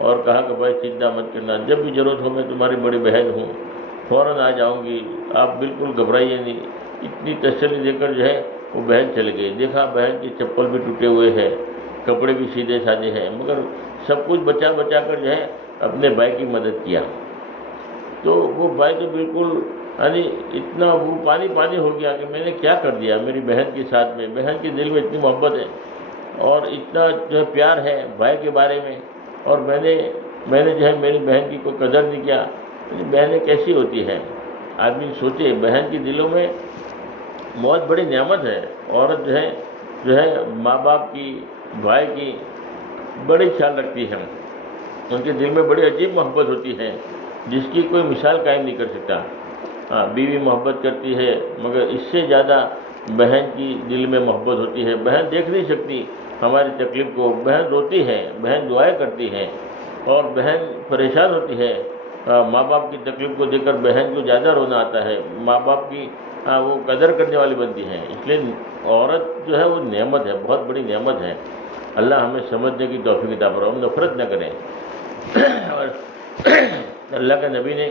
اور کہا کہ بھائی چنتا مت کرنا، جب بھی ضرورت ہو میں تمہاری بڑی بہن ہوں، فوراً آ جاؤں گی، آپ بالکل گھبرائیے نہیں۔ اتنی تسلی دے کر جو ہے وہ بہن چل گئی۔ دیکھا بہن کی چپل بھی ٹوٹے ہوئے ہیں، کپڑے بھی سیدھے سادے ہیں، مگر سب کچھ بچا کر جو ہے اپنے بھائی کی مدد کیا۔ تو وہ بھائی تو بالکل یعنی اتنا وہ پانی ہو گیا کہ میں نے کیا کر دیا میری بہن کے ساتھ میں، بہن کے دل میں اتنی محبت ہے اور اتنا جو ہے پیار ہے بھائی کے بارے میں، اور میں نے جو ہے میری بہن کی کوئی قدر نہیں کیا۔ بہنیں کیسی ہوتی ہیں، آدمی سوچے، بہن کے دلوں میں بہت بڑی نعمت ہے۔ عورت جو ہے ماں باپ کی، بھائی کی بڑی خیال رکھتی ہے، ان کے دل میں بڑی عجیب محبت ہوتی ہے جس کی کوئی مثال قائم نہیں کر سکتا۔ ہاں بیوی محبت کرتی ہے، مگر اس سے زیادہ بہن کی دل میں محبت ہوتی ہے۔ بہن دیکھ نہیں سکتی ہماری تکلیف کو، بہن روتی ہے، بہن دعائیں کرتی ہے، اور بہن پریشان ہوتی ہے۔ ماں باپ کی تکلیف کو دیکھ کر بہن کو زیادہ رونا آتا ہے، ماں باپ کی وہ قدر کرنے والی بنتی ہے۔ اس لیے عورت جو ہے وہ نعمت ہے، بہت بڑی نعمت ہے۔ اللہ ہمیں سمجھنے کی توفیق عطا فرمائے، ہم نفرت نہ کریں۔ اور اللہ کے نبی نے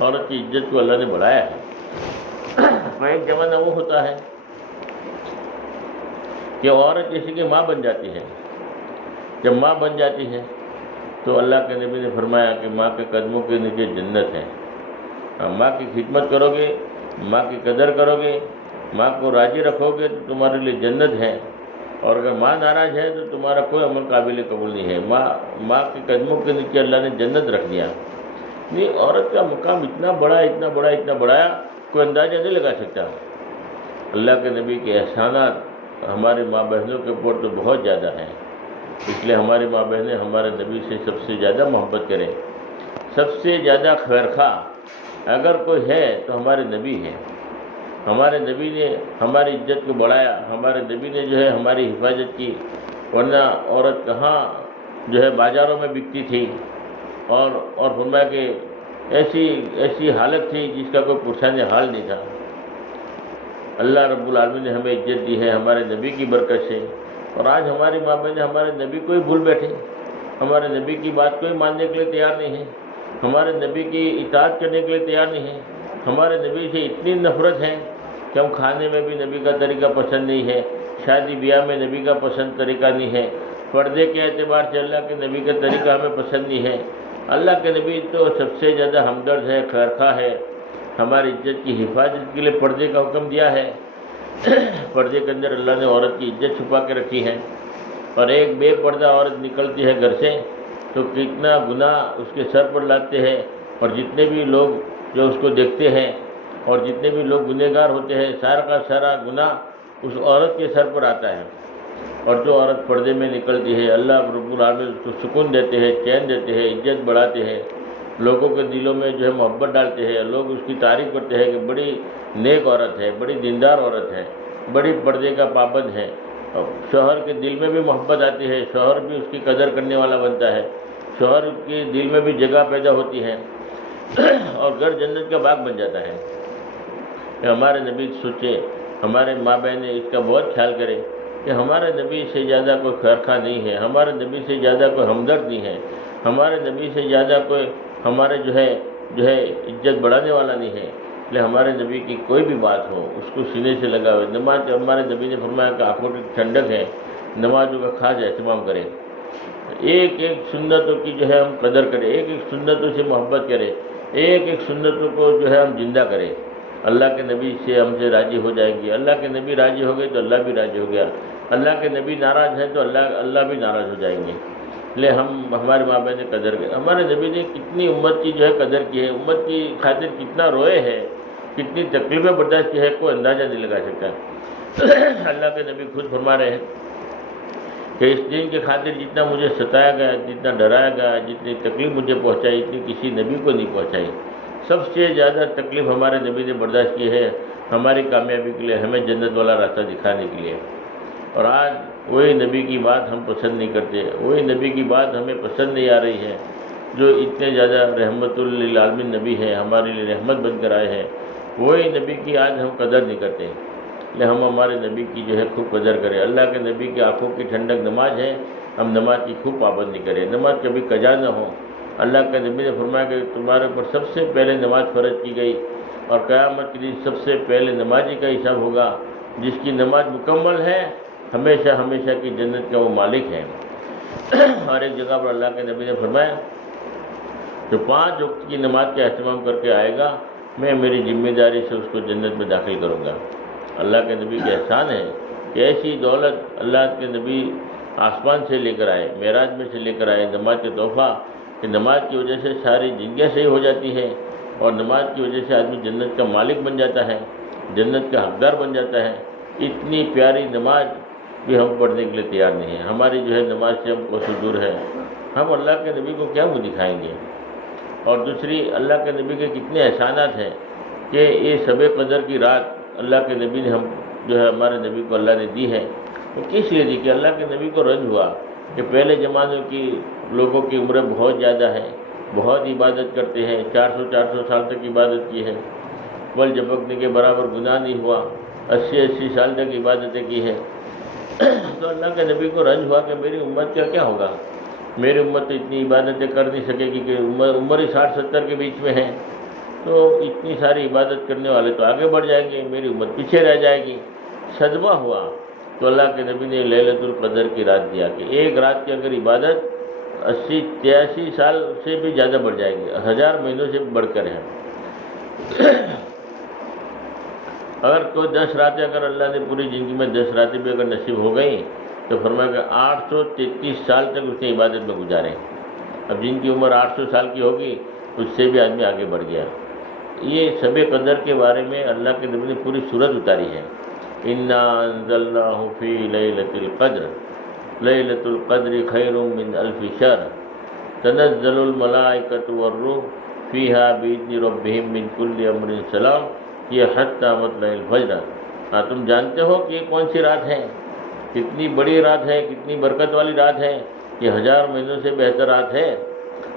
عورت کی عزت کو اللہ نے بڑھایا ہے۔ ایک زمانہ وہ ہوتا ہے کہ عورت کسی کی ماں بن جاتی ہے، جب ماں بن جاتی ہے تو اللہ کے نبی نے فرمایا کہ ماں کے قدموں کے نیچے جنت ہے۔ ماں کی خدمت کرو گے، ماں کی قدر کرو گے، ماں کو راضی رکھو گے تو تمہارے لیے جنت ہے، اور اگر ماں ناراض ہے تو تمہارا کوئی عمل قابل قبول نہیں ہے۔ ماں کے قدموں کے نیچے اللہ نے جنت رکھ دیا۔ یہ عورت کا مقام اتنا بڑا، اتنا بڑا، اتنا بڑا، کوئی اندازہ نہیں لگا سکتا۔ اللہ کے نبی کے احسانات ہمارے ماں بہنوں کے اوپر تو بہت زیادہ ہیں، اس لیے ہماری ماں بہنیں ہمارے نبی سے سب سے زیادہ محبت کریں۔ سب سے زیادہ خیرخواہ اگر کوئی ہے تو ہمارے نبی ہیں۔ ہمارے نبی نے ہماری عزت کو بڑھایا، ہمارے نبی نے جو ہے ہماری حفاظت کی، ورنہ عورت کہاں جو ہے بازاروں میں بکتی تھی، اور فرمایا کہ ایسی حالت تھی جس کا کوئی پرسان حال نہیں تھا۔ اللہ رب العالمین نے ہمیں عزت دی ہے ہمارے نبی کی برکت سے، اور آج ہماری ماں بہنیں ہمارے نبی کو ہی بھول بیٹھے، ہمارے نبی کی بات کو ہی ماننے کے لیے تیار نہیں ہیں، ہمارے نبی کی اطاعت کرنے کے لیے تیار نہیں ہیں، ہمارے نبی سے اتنی نفرت ہے کہ ہم کھانے میں بھی نبی کا طریقہ پسند نہیں ہے، شادی بیاہ میں نبی کا پسند طریقہ نہیں ہے، پردے کے اعتبار سے اللہ کے نبی کا طریقہ ہمیں پسند نہیں ہے۔ اللہ کے نبی تو سب سے زیادہ ہمدرد ہے، خیرخواہ ہے، ہماری عزت کی حفاظت کے لیے پردے کا حکم دیا ہے۔ پردے کے اندر اللہ نے عورت کی عزت چھپا کے رکھی ہے، اور ایک بے پردہ عورت نکلتی ہے گھر سے تو کتنا گناہ اس کے سر پر لاتے ہیں، اور جتنے بھی لوگ جو اس کو دیکھتے ہیں اور جتنے بھی لوگ گنہگار ہوتے ہیں، سارا کا سارا گناہ اس عورت کے سر پر آتا ہے۔ اور جو عورت پردے میں نکلتی ہے، اللہ رب العالمین اس کو سکون دیتے ہیں، چین دیتے ہیں، عزت بڑھاتے ہیں، لوگوں کے دلوں میں جو ہے محبت ڈالتے ہیں، لوگ اس کی تعریف کرتے ہیں کہ بڑی نیک عورت ہے، بڑی دیندار عورت ہے، بڑی پردے کا پابند ہے، اور شوہر کے دل میں بھی محبت آتی ہے، شوہر بھی اس کی قدر کرنے والا بنتا ہے، شوہر کے دل میں بھی جگہ پیدا ہوتی ہے، اور گھر جنت کا باغ بن جاتا ہے۔ ہمارے نبی سوچے، ہمارے ماں بہنیں اس کا بہت خیال کریں کہ ہمارے نبی سے زیادہ کوئی خیرخواہ نہیں ہے، ہمارے نبی سے زیادہ کوئی ہمدرد نہیں ہے، ہمارے نبی سے زیادہ کوئی ہمارے جو ہے عزت بڑھانے والا نہیں ہے۔ لے ہمارے نبی کی کوئی بھی بات ہو اس کو سینے سے لگا ہوئے نماز، ہمارے نبی نے فرمایا کہ آنکھوں کی ٹھنڈک ہے، نمازوں کا خاص اہتمام کریں، ایک ایک سنتوں کی جو ہے ہم قدر کریں، ایک ایک سنتوں سے محبت کریں، ایک ایک سنتوں کو جو ہے ہم زندہ کریں۔ اللہ کے نبی سے ہم سے راضی ہو جائیں گے، اللہ کے نبی راضی ہو گئے تو اللہ بھی راضی ہو گیا، اللہ کے نبی ناراض ہیں تو اللہ بھی ناراض ہو جائیں گے۔ لے ہمارے ماں باپ نے قدر کی، ہمارے نبی نے کتنی امت کی جو ہے قدر کی ہے، امت کی خاطر کتنا روئے ہے، کتنی تکلیفیں برداشت کی ہے، کوئی اندازہ نہیں لگا سکتا۔ اللہ کے نبی خود فرما رہے ہیں کہ اس دین کے خاطر جتنا مجھے ستایا گیا، جتنا ڈرایا گیا، جتنی تکلیف مجھے پہنچائی، اتنی کسی نبی کو نہیں پہنچائی۔ سب سے زیادہ تکلیف ہمارے نبی نے برداشت کی ہے ہماری کامیابی کے لیے، ہمیں جنت والا راستہ دکھانے کے لیے۔ اور آج وہی نبی کی بات ہم پسند نہیں کرتے، وہی نبی کی بات ہمیں پسند نہیں آ رہی ہے، جو اتنے زیادہ رحمت للعالمین نبی ہے، ہمارے لیے رحمت بن کر آئے ہیں، وہی نبی کی آج ہم قدر نہیں کرتے۔ لے ہم ہمارے نبی کی جو ہے خوب قدر کریں۔ اللہ کے نبی کی آنکھوں کی ٹھنڈک نماز ہے، ہم نماز کی خوب پابندی کریں، نماز کبھی قضا نہ ہو۔ اللہ کے نبی نے فرمایا کہ تمہارے اوپر سب سے پہلے نماز فرض کی گئی، اور قیامت کے دن سب سے پہلے نمازی کا حساب ہوگا، جس کی نماز مکمل ہے ہمیشہ ہمیشہ کی جنت کا وہ مالک ہے۔ اور ایک جگہ پر اللہ کے نبی نے فرمایا جو 5 وقت کی نماز کا اہتمام کر کے آئے گا، میں میری ذمہ داری سے اس کو جنت میں داخل کروں گا۔ اللہ کے نبی کا احسان ہے کہ ایسی دولت اللہ کے نبی آسمان سے لے کر آئے، معراج میں سے لے کر آئے، نماز کے تحفہ، کہ نماز کی وجہ سے ساری زندگیاں صحیح ہو جاتی ہے، اور نماز کی وجہ سے آدمی جنت کا مالک بن جاتا ہے، جنت کا حقدار بن جاتا ہے۔ اتنی پیاری نماز بھی ہم پڑھنے کے لیے تیار نہیں ہیں، ہماری جو ہے نماز سے ہم کو دور ہے، ہم اللہ کے نبی کو کیا منہ دکھائیں گے؟ اور دوسری، اللہ کے نبی کے کتنے احسانات ہیں کہ یہ شب قدر کی رات اللہ کے نبی نے ہم جو ہے ہمارے نبی کو اللہ نے دی ہے، وہ کس لیے دی؟ کہ اللہ کے نبی کو رنج ہوا کہ پہلے زمانے کی لوگوں کی عمریں بہت زیادہ ہے، بہت عبادت کرتے ہیں، 400 سال تک عبادت کی ہے، بل جھپکنے کے برابر گناہ نہیں ہوا، 80 سال تک عبادتیں کی ہے۔ تو اللہ کے نبی کو رنج ہوا کہ میری امت کا کیا ہوگا، میری امت تو اتنی عبادتیں کر نہیں سکے گی، کہ عمر ہی 60-70 کے بیچ میں ہے، تو اتنی ساری عبادت کرنے والے تو آگے بڑھ جائیں گے، میری امت پیچھے رہ جائے گی۔ صدمہ ہوا تو اللہ کے نبی نے لیلۃ القدر کی رات دیا کہ ایک رات کی اگر عبادت 80-83 سال سے بھی زیادہ بڑھ جائے گی، 1000 مہینوں سے بڑھ کر ہے۔ اگر کوئی 10 راتیں اگر اللہ نے پوری زندگی میں 10 راتیں بھی اگر نصیب ہو گئیں تو فرمایا کہ 833 سال تک اس نے عبادت میں گزارے۔ اب جن کی عمر 800 سال کی ہوگی اس سے بھی آدمی آگے بڑھ گیا۔ یہ شب قدر کے بارے میں اللہ کے نبی نے پوری سورت اتاری ہے، انا انزلناہ فی لیلۃ القدر لیلۃ القدر خیر من الف شہر تنزل الملائکۃ والروح فیہا باذن ربہم من کل امر سلام یہ حتی مطلع الفجر۔ ہاں تم جانتے ہو کہ یہ کون سی رات ہے، کتنی بڑی رات ہے، کتنی برکت والی رات ہے، یہ 1000 مہینوں سے بہتر رات ہے،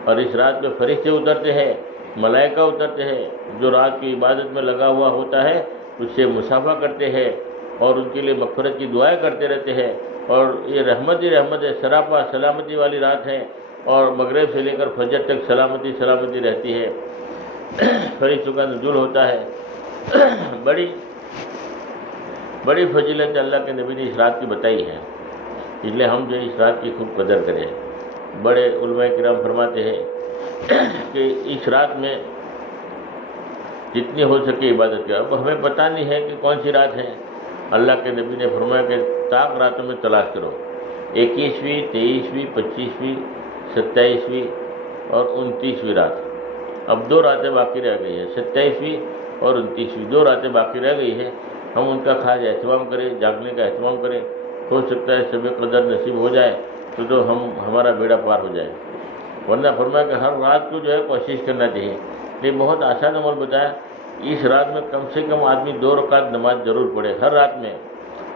اور اس رات میں فرشتے اترتے ہیں، ملائکہ اترتے ہیں جو رات کی عبادت میں لگا ہوا ہوتا ہے، اس سے مصافحہ کرتے ہیں اور ان کے لیے مغفرت کی دعائیں کرتے رہتے ہیں، اور یہ رحمت ہی رحمت ہے، سراپا سلامتی والی رات ہے، اور مغرب سے لے کر فجر تک سلامتی سلامتی رہتی ہے، فرشتوں کا نزول ہوتا ہے۔ بڑی فضیلت اللہ کے نبی نے اس رات کی بتائی ہے، اس لیے ہم جو اس رات کی خوب قدر کریں۔ بڑے علماء کرام فرماتے ہیں کہ اس رات میں جتنی ہو سکے عبادت کرو۔ اب ہمیں پتہ نہیں ہے کہ کون سی رات ہے، اللہ کے نبی نے فرمایا کہ طاق راتوں میں تلاش کرو، 21ویں، 23ویں، 25ویں، 27ویں اور 29ویں رات۔ اب 2 راتیں باقی رہ گئی ہیں، 27ویں اور 29ویں، 2 راتیں باقی رہ گئی ہیں۔ ہم ان کا خاص اہتمام کریں، جاگنے کا اہتمام کریں، ہو سکتا ہے شب قدر نصیب ہو جائے تو ہمارا بیڑا پار ہو جائے، ورنہ فرمایا کہ ہر رات کو جو ہے کوشش کرنا چاہیے۔ یہ بہت آسان عمل بتایا، اس رات میں کم سے کم آدمی 2 رکعت نماز ضرور پڑھے ہر رات میں،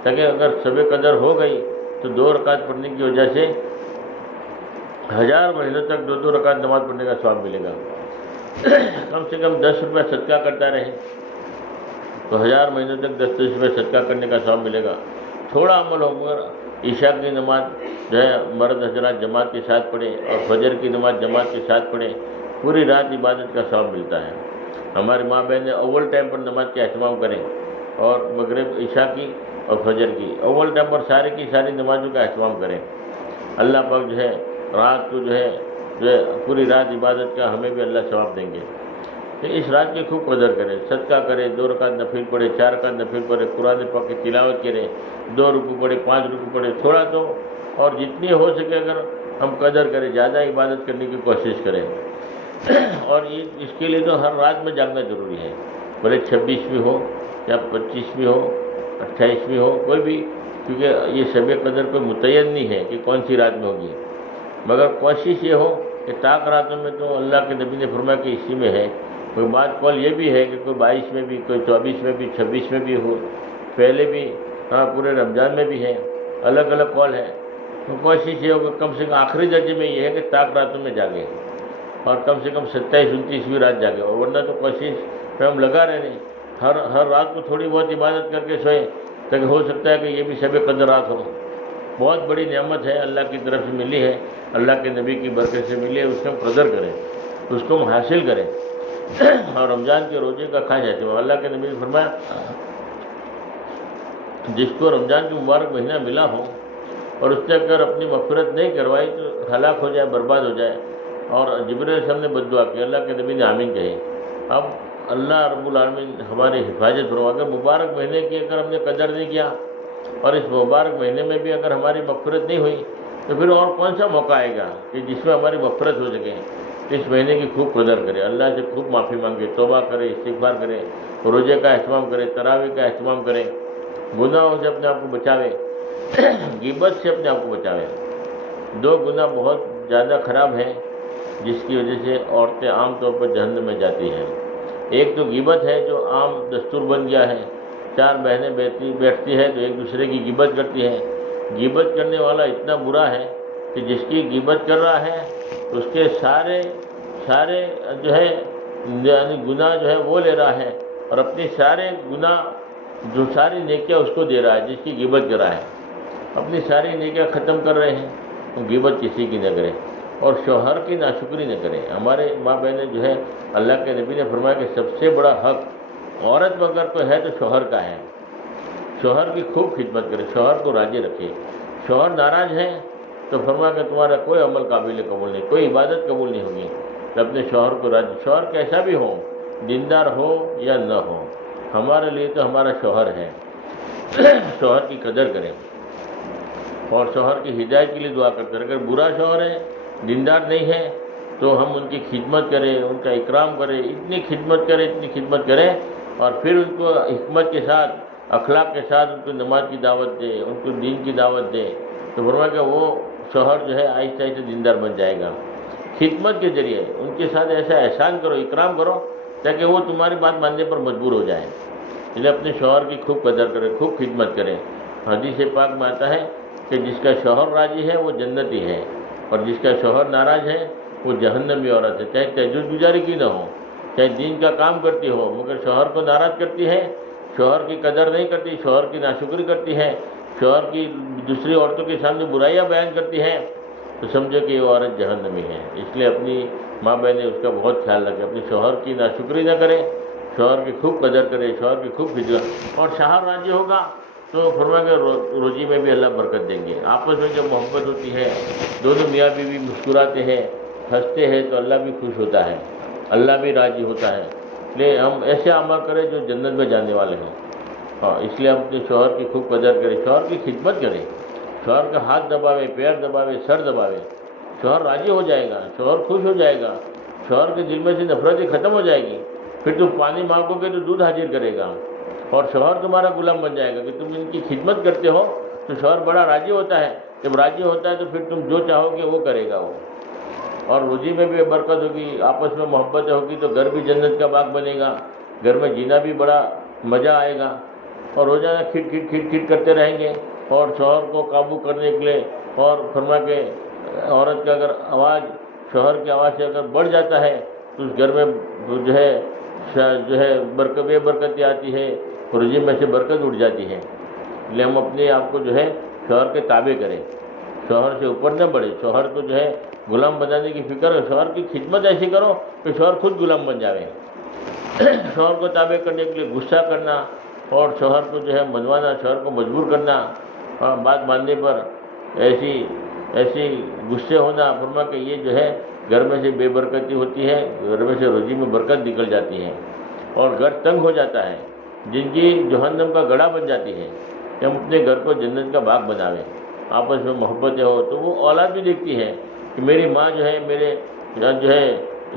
تاکہ اگر شب قدر ہو گئی تو 2 رکعت پڑھنے کی وجہ سے 1000 مہینوں تک 2 رکعت نماز پڑھنے کا ثواب ملے گا۔ کم سے کم 10 روپے صدقہ کرتا رہے تو 1000 مہینوں تک 10 روپے صدقہ کرنے کا ثواب ملے گا۔ تھوڑا عمل ہو مگر عشاء کی نماز جو ہے مرد حضرات جماعت کے ساتھ پڑھیں اور فجر کی نماز جماعت کے ساتھ پڑھیں، پوری رات عبادت کا ثواب ملتا ہے۔ ہماری ماں بہنیں اول ٹائم پر نماز کا اہتمام کریں، اور مغرب عشاء کی اور فجر کی اول ٹائم پر ساری کی ساری نمازوں کا اہتمام کریں۔ اللہ پاک جو ہے رات کو جو ہے پوری رات عبادت کا ہمیں بھی اللہ ثواب دیں گے۔ تو اس رات کی خوب قدر کریں، صدقہ کریں، 2 رکعت نفل پڑھے، 4 رکعت نفل پڑھے، قرآن پاک کی تلاوت کریں، 2 رکوع پڑھے، 5 رکوع پڑھے، تھوڑا تو، اور جتنی ہو سکے اگر ہم قدر کریں، زیادہ عبادت کرنے کی کوشش کریں۔ اور اس کے لیے تو ہر رات میں جاگنا ضروری ہے، بھلے 26ویں ہو یا 25ویں ہو، 28ویں ہو، کوئی بھی، کیونکہ یہ شب قدر کوئی متعین نہیں ہے کہ کون سی رات میں ہوگی، مگر کوشش یہ ہو کہ طاق راتوں میں تو اللہ کے نبی نے فرمایا کہ اسی میں ہے۔ کوئی بات قول یہ بھی ہے کہ کوئی 22 میں بھی، کوئی 24 میں بھی، 26 میں بھی ہو، پہلے بھی، پورے رمضان میں بھی ہے، الگ الگ قول ہے۔ تو کوشش یہ ہو کہ کم سے کم آخری درجے میں یہ ہے کہ طاق راتوں میں جاگے، اور کم سے کم 27 29ویں رات جاگے، اور ورنہ تو کوشش پہ ہم لگا رہے نہیں، ہر رات کو تھوڑی بہت عبادت کر کے سوئیں، تاکہ ہو سکتا ہے کہ یہ بھی شب قدر رات ہو۔ بہت بڑی نعمت ہے، اللہ کی طرف سے ملی ہے، اللہ کے نبی کی برکت سے ملی ہے، اس کو ہم قدر کریں، اس کو ہم حاصل کریں، اور رمضان کے روزے کا خاص اہتمام۔ اللہ کے نبی نے فرمایا جس کو رمضان کی مبارک مہینہ ملا ہو اور اس نے اگر اپنی مغفرت نہیں کروائی تو ہلاک ہو جائے، برباد ہو جائے، اور جبرائیل علیہ السلام نے بد دعا کی، اللہ کے نبی نے آمین کہی۔ اب اللہ رب العالمین ہماری حفاظت فرما، اگر مبارک مہینے کی اگر ہم نے قدر نہیں کیا اور اس مبارک مہینے میں بھی اگر ہماری مغفرت نہیں ہوئی تو پھر اور کون سا موقع آئے گا کہ جس میں ہماری مغفرت ہو سکے۔ اس مہینے کی خوب قدر کرے، اللہ سے خوب معافی مانگے، توبہ کرے، استغفار کرے، روزے کا اہتمام کرے، تراویح کا اہتمام کرے، گناہوں سے اپنے آپ کو بچاوے، غیبت سے اپنے آپ کو بچاوے۔ 2 گناہ بہت زیادہ خراب ہیں جس کی وجہ سے عورتیں عام طور پر جہنم میں جاتی ہیں۔ ایک تو غیبت ہے جو عام دستور بن گیا ہے، 4 بہنیں بیٹھتی ہیں تو ایک دوسرے کی غیبت کرتی ہیں۔ غیبت کرنے والا اتنا برا ہے کہ جس کی غیبت کر رہا ہے اس کے سارے جو ہے یعنی گناہ جو ہے وہ لے رہا ہے، اور اپنی سارے گناہ جو ساری نیکیاں اس کو دے رہا ہے جس کی غیبت کر رہا ہے، اپنی ساری نیکیاں ختم کر رہے ہیں۔ تو غیبت کسی کی نہ کرے، اور شوہر کی ناشکری نہ کرے۔ ہمارے ماں بہنیں جو ہے اللہ کے نبی نے فرمایا کہ سب سے بڑا حق عورت میں اگر کوئی ہے تو شوہر کا ہے، شوہر کی خوب خدمت کرے، شوہر کو راضی رکھے۔ شوہر ناراض ہے تو فرمایا کہ تمہارا کوئی عمل قابل قبول نہیں، کوئی عبادت قبول نہیں ہوگی۔ تو اپنے شوہر کو راضی، شوہر کیسا بھی ہو، دیندار ہو یا نہ ہو، ہمارے لیے تو ہمارا شوہر ہے۔ شوہر کی قدر کریں اور شوہر کی ہدایت کے لیے دعا کرتے ہیں۔ اگر برا شوہر ہے، دیندار نہیں ہے، تو ہم ان کی خدمت کریں، ان کا اکرام کریں، اتنی خدمت کریں، اور پھر ان کو حکمت کے ساتھ، اخلاق کے ساتھ ان کو نماز کی دعوت دیں، ان کو دین کی دعوت دیں، تو فرمایا کہ وہ شوہر جو ہے آہستہ آہستہ دیندار بن جائے گا۔ خدمت کے ذریعے ان کے ساتھ ایسا احسان کرو، اکرام کرو، تاکہ وہ تمہاری بات ماننے پر مجبور ہو جائیں۔ اس لیے اپنے شوہر کی خوب قدر کریں، خوب خدمت کریں۔ حدیث پاک میں آتا ہے کہ جس کا شوہر راضی ہے وہ جنتی ہے، اور جس کا شوہر ناراض ہے وہ جہنمی عورت ہے، چاہے تہجد گزاری کی نہ ہو، چاہے دین کا کام کرتی ہو مگر شوہر کو ناراض کرتی ہے، شوہر کی قدر نہیں کرتی، شوہر کی ناشکری کرتی ہے، شوہر کی دوسری عورتوں کے سامنے برائیاں بیان کرتی ہے، تو سمجھو کہ یہ عورت جہنمی ہے۔ اس لیے اپنی ماں بہنیں اس کا بہت خیال رکھیں، اپنے شوہر کی ناشکری نہ کرے، شوہر کی خوب قدر کرے، شوہر کی خوب خدمت، اور شوہر راضی ہوگا تو فرمایا کہ روزی میں بھی اللہ برکت دیں گے۔ آپس میں جب محبت ہوتی ہے، دونوں میاں بیوی مسکراتے ہیں، ہنستے ہیں، تو اللہ بھی خوش ہوتا ہے، اللہ بھی راضی ہوتا ہے۔ اس لیے ہم ایسے عمل کریں جو جنت میں جانے والے ہوں۔ ہاں، اس لیے ہم اپنے شوہر کی خوب قدر کریں، شوہر کی خدمت کریں، شوہر کا ہاتھ دباوے، پیر دباوے، سر دباوے، شوہر راضی ہو جائے گا، شوہر خوش ہو جائے گا، شوہر کے دل میں سے نفرتیں ختم ہو جائے گی۔ پھر تم پانی مانگو گے تو دودھ حاضر کرے گا، اور شوہر تمہارا غلام بن جائے گا کہ تم ان کی خدمت کرتے ہو، تو شوہر بڑا راضی ہوتا ہے۔ جب راضی ہوتا ہے تو پھر تم جو چاہو گے وہ کرے گا وہ، اور روزی میں بھی برکت ہوگی، آپس میں محبت ہوگی تو گھر بھی جنت کا باغ بنے گا، گھر میں جینا بھی بڑا مزہ آئے گا۔ اور روزانہ کھٹ کھٹ کھٹ کھٹ کرتے رہیں گے، اور شوہر کو قابو کرنے کے لیے، اور فرما کے عورت کا اگر آواز شوہر کی آواز سے اگر بڑھ جاتا ہے تو اس گھر میں جو ہے بے برکتی آتی ہے، روزی میں سے برکت اٹھ جاتی ہے۔ اس لیے ہم اپنے آپ کو جو ہے شوہر کے تابع کریں، شوہر سے اوپر نہ بڑھے، شوہر کو جو ہے غلام بنانے کی فکر ہے، شوہر کی خدمت ایسی کرو کہ شوہر خود غلام بن جاوے۔ شوہر کو تابع کرنے کے لیے غصہ کرنا، اور شوہر کو جو ہے منوانا، شوہر کو مجبور کرنا، بات ماننے پر ایسی غصے ہونا، فرما کہ یہ جو ہے گھر میں سے بے برکتی ہوتی ہے، گھر میں سے روزی میں برکت نکل جاتی ہے، اور گھر تنگ ہو جاتا ہے، زندگی جہنم کا گڑھا بن جاتی ہے۔ کہ ہم اپنے گھر کو جنت کا باغ بناویں، آپس میں محبتیں ہو، تو وہ اولاد بھی دیکھتی ہے کہ میری ماں جو ہے میرے جو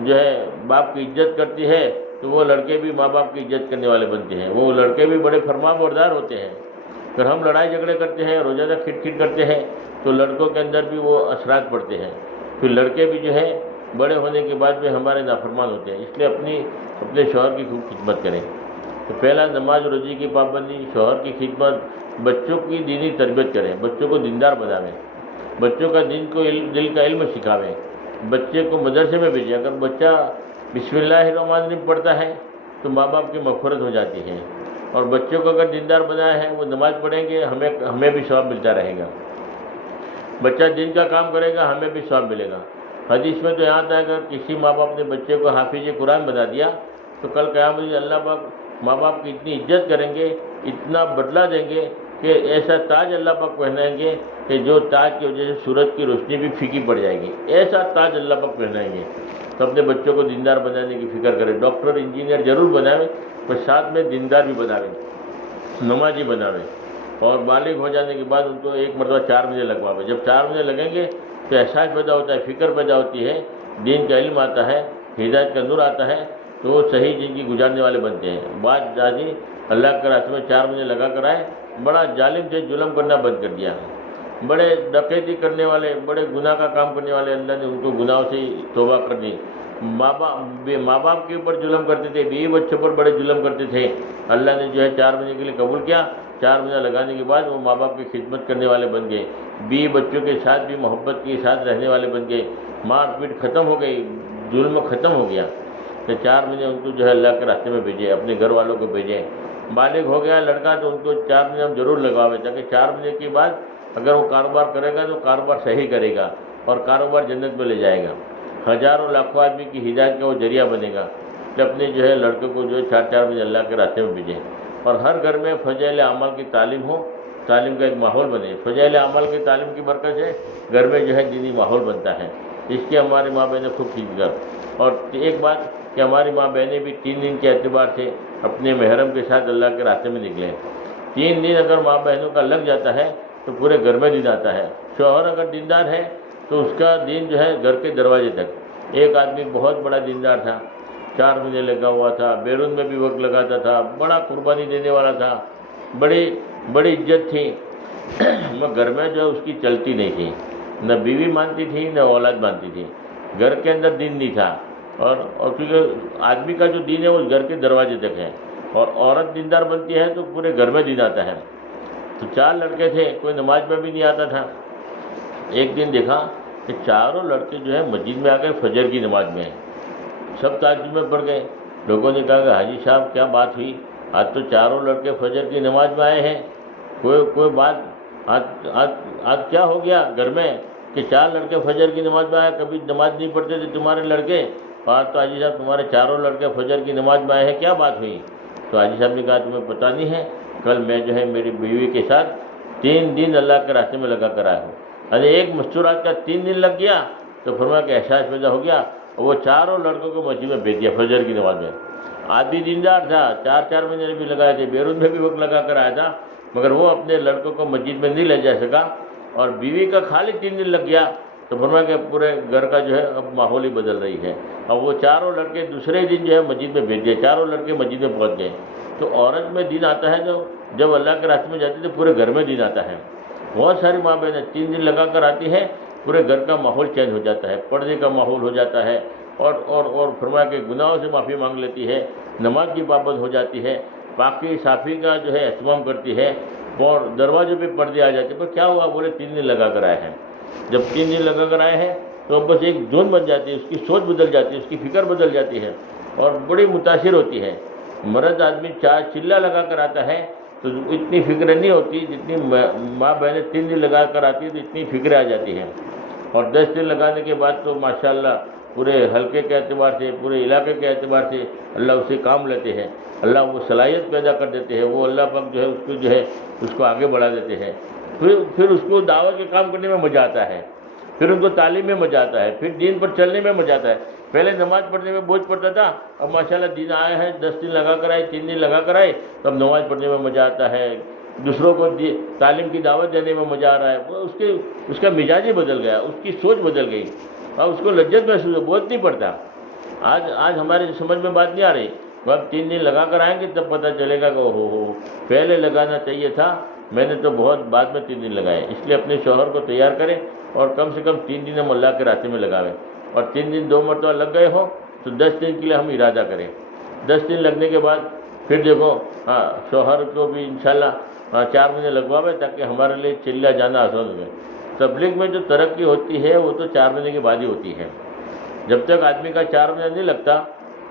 ہے باپ کی عزت کرتی ہے، تو وہ لڑکے بھی ماں باپ کی عزت کرنے والے بنتے ہیں، وہ لڑکے بھی بڑے فرما بردار ہوتے ہیں۔ اگر ہم لڑائی جھگڑے کرتے ہیں، روزانہ کھٹ کھٹ کرتے ہیں، تو لڑکوں کے اندر بھی وہ اثرات پڑتے ہیں، پھر لڑکے بھی جو ہے بڑے ہونے کے بعد بھی ہمارے نافرمان ہوتے ہیں۔ اس لیے اپنے شوہر کی خوب خدمت کریں۔ تو پہلا نماز روزی کی پابندی، شوہر کی خدمت، بچوں کی دینی تربیت کریں، بچوں کو دیندار بناویں، بچوں کا دل کا علم سکھاویں، بچے کو مدرسے میں بھیجیں۔ اگر بچہ بسم اللہ الرحمن الرحیم پڑھتا ہے تو ماں باپ کی مغفرت ہو جاتی ہے، اور بچوں کو اگر دیندار بنایا ہے، وہ نماز پڑھیں گے، ہمیں بھی ثواب ملتا رہے گا، بچہ دین کا کام کرے گا، ہمیں بھی ثواب ملے گا۔ حدیث میں تو یہاں تک اگر کسی ماں باپ نے بچے کو حافظ قرآن بنا دیا تو کل قیامت میں اللہ پاک ماں باپ کی اتنی عزت کریں گے، اتنا بدلہ دیں گے کہ ایسا تاج اللہ پاک پہنائیں گے کہ جو تاج کی وجہ سے سورج کی روشنی بھی پھیکی پڑ جائے گی، ایسا تاج اللہ پاک پہنائیں گے۔ تو اپنے بچوں کو دیندار بنانے کی فکر کریں، ڈاکٹر انجینئر ضرور بناویں، پر ساتھ میں دیندار بھی بناویں، نمازی بناویں، اور بالغ ہو جانے کے بعد ان کو ایک مرتبہ 4 مہینے لگواویں۔ جب 4 مہینے لگیں گے تو احساس پیدا ہوتا ہے، فکر پیدا ہوتی ہے، دین کا علم آتا ہے، ہدایت کا نور آتا ہے، تو وہ صحیح زندگی گزارنے والے بنتے ہیں۔ بعض دادی اللہ کے راستے میں 4 مہینے لگا کر آئے، بڑا ظالم سے ظلم کرنا بند کر دیا، بڑے ڈکیتی کرنے والے، بڑے گناہ کا کام کرنے والے، اللہ نے ان کو گناہوں سے توبہ کر دی۔ ماں باپ کے اوپر ظلم کرتے تھے، بیوی بچوں پر بڑے ظلم کرتے تھے، اللہ نے جو ہے 4 مہینے کے لیے قبول کیا۔ 4 مہینہ لگانے کے بعد وہ ماں باپ کی خدمت کرنے والے بن گئے، بیوی بچوں کے ساتھ بھی محبت کے ساتھ رہنے والے بن گئے، مار پیٹ ختم ہو گئی، ظلم ختم ہو گیا۔ تو 4 مہینے ان کو جو ہے اللہ کے راستے میں بھیجے، اپنے گھر والوں کو بھیجے۔ بالغ ہو گیا لڑکا تو ان کو 4 مہینے ہم ضرور لگواویں، تاکہ 4 مہینے کے بعد اگر وہ کاروبار کرے گا تو کاروبار صحیح کرے گا، اور کاروبار جنت میں لے جائے گا، ہزاروں لاکھوں آدمی کی ہدایت کا وہ ذریعہ بنے گا۔ کہ اپنے جو ہے لڑکے کو جو ہے 4 مہینے اللہ کے راستے میں بھیجیں، اور ہر گھر میں فضائل اعمال کی تعلیم ہو، تعلیم کا ایک ماحول بنے۔ فضائل اعمال کی تعلیم کی برکت سے گھر میں جو ہے دینی ماحول بنتا ہے۔ اس کی ہماری ماں بہنیں خوب فکر۔ اور ایک بات کہ ہماری ماں بہنیں بھی 3 دن کے اعتبار سے اپنے محرم کے ساتھ اللہ کے راستے میں نکلیں۔ 3 دن اگر ماں بہنوں کا لگ جاتا ہے تو پورے گھر میں دین آتا ہے۔ شوہر اگر دیندار ہے تو اس کا دین جو ہے گھر کے دروازے تک۔ ایک آدمی بہت بڑا دیندار تھا، 4 مہینے لگا ہوا تھا، بیرون میں بھی وقت لگاتا تھا، بڑا قربانی دینے والا تھا، بڑی عزت تھی، مگر گھر میں جو ہے اس کی چلتی نہیں تھی، نہ بیوی مانتی تھی نہ اولاد مانتی تھی، گھر کے اندر دین نہیں تھا۔ اور کیونکہ آدمی کا جو دین ہے وہ گھر کے دروازے تک ہے، اور عورت دیندار بنتی ہے تو پورے گھر میں دین آتا ہے۔ تو 4 لڑکے تھے، کوئی نماز میں بھی نہیں آتا تھا۔ ایک دن دیکھا کہ چاروں لڑکے جو ہے مسجد میں آ گئے، فجر کی نماز میں سب تعجب میں پڑ گئے لوگوں نے کہا کہ حاجی صاحب کیا بات ہوئی، آج تو چاروں لڑکے فجر کی نماز میں آئے ہیں، کوئی بات، آج کیا ہو گیا گھر میں کہ 4 لڑکے فجر کی نماز میں آئے، کبھی نماز نہیں پڑھتے تھے تمہارے لڑکے، اور آج تو حاجی صاحب تمہارے چاروں لڑکے فجر کی نماز میں آئے ہیں، کیا بات ہوئی؟ تو حاجی صاحب نے کہا تمہیں پتہ نہیں ہے، کل میں جو ہے میری بیوی کے ساتھ 3 دن اللہ کے راستے میں لگا کر آیا ہوں، یعنی ایک مستورات کا 3 دن لگ گیا، تو فرمایا کہ احساس پیدا ہو گیا، اور وہ چاروں لڑکوں کو مسجد میں بھیج دیا فجر کی نماز میں۔ آدمی دیندار تھا، 4 مہینے بھی لگائے تھے، بیرون میں بھی وقت لگا کر آیا تھا، مگر وہ اپنے لڑکوں کو مسجد میں نہیں لے جا سکا، اور بیوی کا خالی 3 دن لگ گیا، تو فرمایا کہ پورے گھر کا جو ہے اب ماحول ہی بدل رہی ہے، اور وہ چاروں لڑکے دوسرے دن جو ہے مسجد میں بھیج دیے، چاروں لڑکے مسجد میں پہنچ گئے۔ تو عورت میں دین آتا ہے، جب اللہ کے راستے میں جاتی ہے تو پورے گھر میں دین آتا ہے۔ بہت ساری ماں بہنیں 3 دن لگا کر آتی ہیں، پورے گھر کا ماحول چینج ہو جاتا ہے، پردے کا ماحول ہو جاتا ہے، اور فرمایا کہ گناہوں سے معافی مانگ لیتی ہے، نماز کی پابند ہو جاتی ہے، پاکی صافی کا جو ہے اہتمام کرتی ہے، اور دروازے پہ پردے آ جاتے ہیں۔ پر کیا ہوا؟ بولے 3 دن لگا کر آئے ہیں۔ جب 3 دن لگا کر آئے ہیں تو بس ایک جون بن جاتی ہے، اس کی سوچ بدل جاتی ہے، اس کی فکر بدل جاتی ہے، اور بڑی متاثر ہوتی ہے۔ مرد آدمی چلہ لگا کر آتا ہے تو اتنی فکر نہیں ہوتی، جتنی ماں بہنیں 3 دن لگا کر آتی ہیں تو اتنی فکر آ جاتی ہیں، اور 10 دن لگانے کے بعد تو ماشاءاللہ پورے حلقے کے اعتبار سے، پورے علاقے کے اعتبار سے اللہ اسے کام لیتے ہیں، اللہ وہ صلاحیت پیدا کر دیتے ہیں، وہ اللہ پاک جو ہے اس کو آگے بڑھا دیتے ہیں۔ پھر اس کو دعوت کے کام کرنے میں مزہ آتا ہے، پھر ان کو تعلیم میں مزہ آتا ہے، پھر دین پر چلنے میں مزہ آتا ہے۔ پہلے نماز پڑھنے میں بوجھ پڑتا تھا، اب ماشاءاللہ دین آئے ہیں، 10 دن لگا کر آئے، 3 دن لگا کر آئے، تو اب نماز پڑھنے میں مزہ آتا ہے، دوسروں کو تعلیم کی دعوت دینے میں مزہ آ رہا ہے، وہ اس کا مزاج ہی بدل گیا، اس کی سوچ بدل گئی، اور اس کو لذت محسوس ہے، بوجھ نہیں پڑتا۔ آج ہمارے سمجھ میں بات نہیں آ رہی، وہ اب 3 دن لگا کر آئیں گے تب پتہ چلے گا کہ ہو پہلے لگانا چاہیے تھا، میں نے تو بہت بعد میں 3 دن لگائے۔ اس لیے اپنے شوہر کو تیار کریں، اور کم سے کم 3 دن ہم اللہ کے راستے میں لگاویں، اور 3 دن 2 مرتبہ لگ گئے ہوں تو 10 دن کے لیے ہم ارادہ کریں۔ 10 دن لگنے کے بعد پھر دیکھو، شوہر کو بھی انشاءاللہ 4 مہینے لگواوے تاکہ ہمارے لیے چلہ جانا آسان ہو جائے۔ تبلیغ میں جو ترقی ہوتی ہے وہ تو 4 مہینے کے بعد ہی ہوتی ہے۔ جب تک آدمی کا 4 مہینہ نہیں لگتا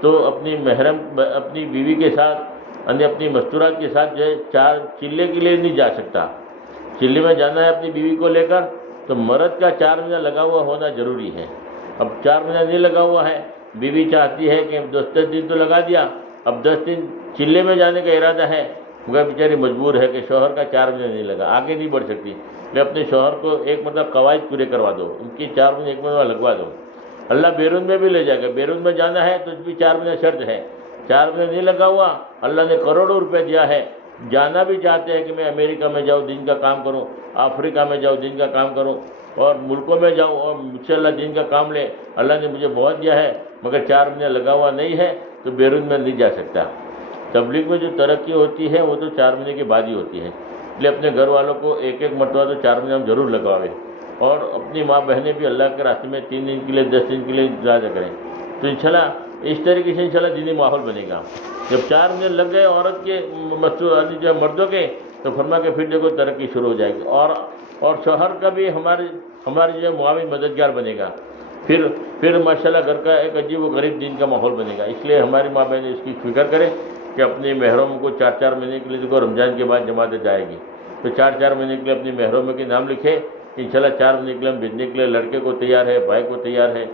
تو اپنی بیوی کے ساتھ، یعنی اپنی مستورات کے ساتھ جو ہے 4 چلے کے لیے نہیں جا سکتا۔ چلے میں جانا ہے اپنی بیوی کو لے کر تو مرد کا 4 مہینہ لگا ہوا ہونا ضروری ہے۔ اب 4 مہینہ نہیں لگا ہوا ہے، بیوی چاہتی ہے کہ 10 دن تو لگا دیا، اب 10 دن چلے میں جانے کا ارادہ ہے، مگر بیچاری مجبور ہے کہ شوہر کا 4 مہینہ نہیں لگا، آگے نہیں بڑھ سکتی، میں اپنے شوہر کو ایک مطلب قواعد پورے کروا دو، ان کی 4 مہینے ایک مہینہ لگوا دو۔ اللہ بیرون میں بھی لے جائے گا، بیرون میں جانا ہے تو بھی 4 مہینے شرط ہے، 4 مہینے نہیں لگا ہوا، اللہ نے کروڑوں روپے دیا ہے، جانا بھی چاہتے ہیں کہ میں امریکہ میں جاؤں دین کا کام کروں، افریقہ میں جاؤں دین کا کام کروں، اور ملکوں میں جاؤں اور مجھ سے اللہ دین کا کام لے، اللہ نے مجھے بہت دیا ہے، مگر 4 مہینے لگا ہوا نہیں ہے تو بیرون میں نہیں جا سکتا۔ تبلیغ میں جو ترقی ہوتی ہے وہ تو 4 مہینے کے بعد ہی ہوتی ہے، اس لیے اپنے گھر والوں کو ایک مرتبہ تو 4 مہینے ہم ضرور لگواویں، اور اپنی ماں بہنیں بھی اللہ کے راستے میں 3 دن کے لیے 10 دن کے لیے ارادہ کریں، تو انشاءاللہ اس طریقے سے انشاءاللہ دینی ماحول بنے گا۔ جب 4 مہینے لگ گئے عورت کے جو مردوں کے، تو فرما کہ پھر دیکھو ترقی شروع ہو جائے گی، اور شوہر کا بھی ہمارے جو معاون مددگار بنے گا، پھر ماشاءاللہ گھر کا ایک عجیب و غریب دین کا ماحول بنے گا۔ اس لیے ہماری ماں بہنیں اس کی فکر کریں کہ اپنے محرم کو 4 مہینے کے لیے دیکھو رمضان کے بعد جماعت جائے گی، تو 4 مہینے کے لیے اپنی محرم کے نام لکھے، انشاءاللہ 4 مہینے کے لیے ہم بھیجنے کے لیے لڑکے کو تیار ہے، بھائی کو تیار ہے،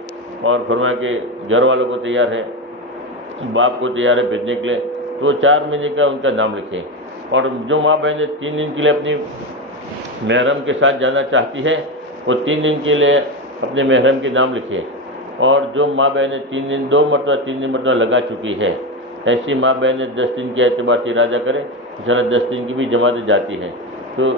اور فرمایا کہ گھر والوں کو تیار ہے، باپ کو تیار ہے بھیجنے کے لیے، تو 4 مہینے کا ان کا نام لکھیں۔ اور جو ماں بہنیں 3 دن کے لیے اپنی محرم کے ساتھ جانا چاہتی ہے وہ 3 دن کے لیے اپنے محرم کے نام لکھے، اور جو ماں بہنیں 3 دن مرتبہ لگا چکی ہے، ایسی ماں بہنیں 10 دن کے اعتبار سے ارادہ کریں، انشاءاللہ 10 دن کی بھی جماعتیں جاتی ہیں، تو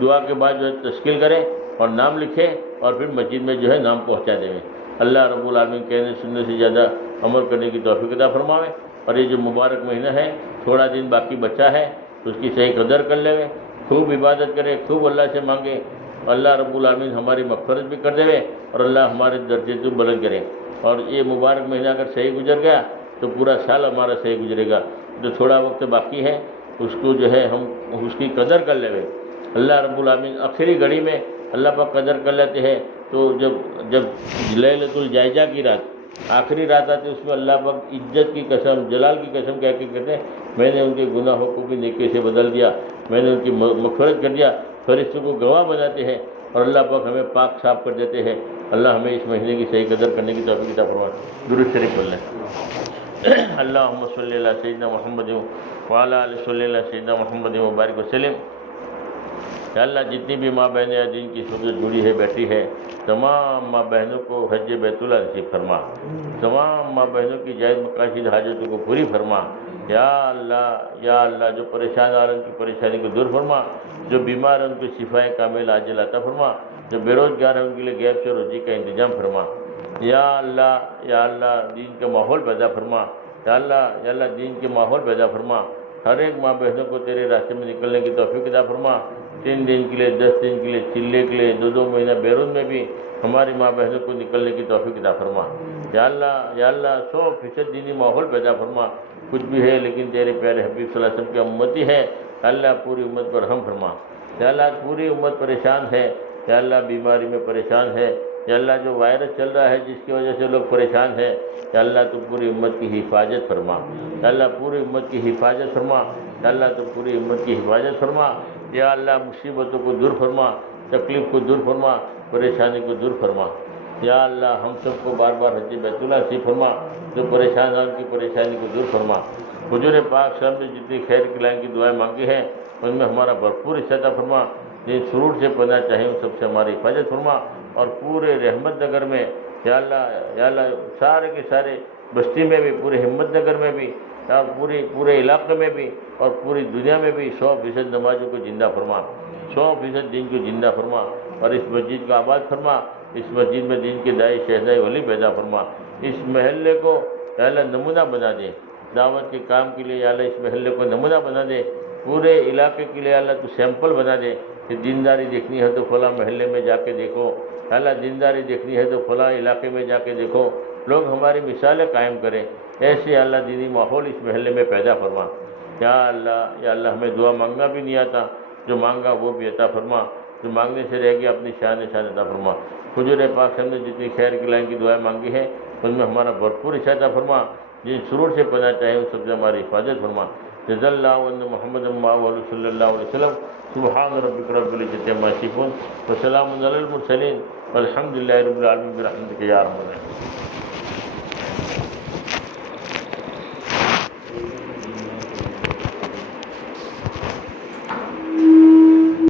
دعا کے بعد جو ہے تشکیل کریں اور نام لکھیں، اور پھر مسجد میں جو ہے نام پہنچا دیں۔ اللہ رب العالمین کہنے سننے سے زیادہ عمل کرنے کی توفیق عطا فرماوے، اور یہ جو مبارک مہینہ ہے تھوڑا دن باقی بچا ہے تو اس کی صحیح قدر کر لیں، خوب عبادت کریں، خوب اللہ سے مانگیں، اللہ رب العالمین ہماری مغفرت بھی کر دے، اور اللہ ہمارے درجے کو بلند کرے۔ اور یہ مبارک مہینہ اگر صحیح گزر گیا تو پورا سال ہمارا صحیح گزرے گا، جو تھوڑا وقت باقی ہے اس کو جو ہے ہم اس کی قدر کر لیں۔ اللہ رب العالمین آخری گھڑی میں اللہ پاک قدر کر لیتے ہیں، تو جب لیلۃ الجائزہ کی رات آخری رات آتی اس میں اللہ پاک عزت کی قسم، جلال کی قسم کہہ کے کہتے ہیں میں نے ان کے گناہوں کو بھی نیکی سے بدل دیا، میں نے ان کی مغفرت کر دیا۔ فرشتوں کو گواہ بناتے ہیں اور اللہ پاک ہمیں پاک صاف کر دیتے ہیں۔ اللہ ہمیں اس مہینے کی صحیح قدر کرنے کی توفیق عطا فرمائے۔ درود شریف پڑھ لیں۔ اللہم صلی علی سیدنا محمد وعلی آل صلی علی سیدنا محمد وبارک وسلم۔ یا اللہ جتنی بھی ماں بہنیں دین کی سوچ جڑی ہے بیٹھی ہے، تمام ماں بہنوں کو حج بیت اللہ نصیب فرما، تمام ماں بہنوں کی جائز مقاصد حاجتوں کو پوری فرما۔ یا اللہ جو پریشان آ رہے ان کی پریشانی کو دور فرما، جو بیمار ہیں ان کو شفا کامل عاجل عطا فرما، جو بے روزگار ہیں ان کے لیے غیب سے روزی کا انتظام فرما۔ یا اللہ دین کا ماحول پیدا فرما۔ یا اللہ دین کے ماحول پیدا فرما۔ ہر ایک ماں بہنوں کو تیرے راستے میں نکلنے کی توفیق عطا فرما۔ 3 دن کے لیے، 10 دن کے لیے، چلے کے لیے، 2 مہینہ بیرون میں بھی ہماری ماں بہنوں کو نکلنے کی توفیق عطا فرما۔ یا اللہ 100% دینی ماحول پیدا فرما۔ کچھ بھی ہے لیکن تیرے پیارے حبیب صلی اللہ علیہ وسلم کی امتی ہے، اللہ پوری امت پر رحم فرما۔ یا اللہ پوری امت پریشان ہے، یا اللہ بیماری میں پریشان ہے، یا اللہ جو وائرس چل رہا ہے جس کی وجہ سے لوگ پریشان ہیں، یا اللہ تو پوری امت کی حفاظت فرما۔ یا اللہ پوری امت کی حفاظت فرما۔ یا اللہ تو پوری امت کی حفاظت فرما۔ یا اللہ مصیبتوں کو دور فرما، تکلیف کو دور فرما، پریشانی کو دور فرما۔ یا اللہ ہم سب کو بار بار حج بیت اللہ نصیب فرما، جو پریشان ہیں ان کی پریشانی کو دور فرما۔ حضور پاک صلی اللہ علیہ وسلم نے جتنی خیر کلائیں کی دعائیں مانگی ہیں ان میں ہمارا بھرپور حصہ عطا فرما۔ جن سرور سے پناہ چاہے ان سب سے ہماری حفاظت فرما، اور پورے رحمت نگر میں یا اللہ سارے کے سارے بستی میں بھی، پورے ہمت نگر میں بھی، اور پورے علاقے میں بھی، اور پوری دنیا میں بھی 100% نمازوں کو زندہ فرما، 100% دین کو زندہ فرما، اور اس مسجد کو آباد فرما۔ اس مسجد میں دین کے داعی شہزائی ولی پیدا فرما۔ اس محلے کو یا اللہ نمونہ بنا دے دعوت کے کام کے لیے، یا اللہ اس محلے کو نمونہ بنا دے، پورے علاقے کے لیے اللہ تو سیمپل بنا دے کہ دینداری دیکھنی ہے تو فلاں محلے میں جا کے دیکھو، اللہ دینداری دیکھنی ہے تو فلاں علاقے میں جا کے دیکھو، لوگ ہماری مثالیں قائم کریں۔ ایسے اللہ دینی ماحول اس محلے میں پیدا فرما۔ یا اللہ ہمیں دعا مانگنا بھی نہیں آتا، جو مانگا وہ بھی عطا فرما، جو مانگنے سے رہ گیا اپنی شان عطا فرما۔ حضور پاک صلی اللہ علیہ وسلم نے جتنی خیر کی لائن کی دعائیں مانگی ہیں ان میں ہمارا بھرپور حصہ عطا فرما۔ جن سرور سے پناہ چاہے ان سب سے ہماری حفاظت فرما۔ جزا اللہ عنہ محمد صلی اللہ علیہ وسلم۔ سبحان ربک رب العزت عما یصفون وسلام علی المرسلین والحمد للہ رب العالمین برحمتک یا ارحم الراحمین۔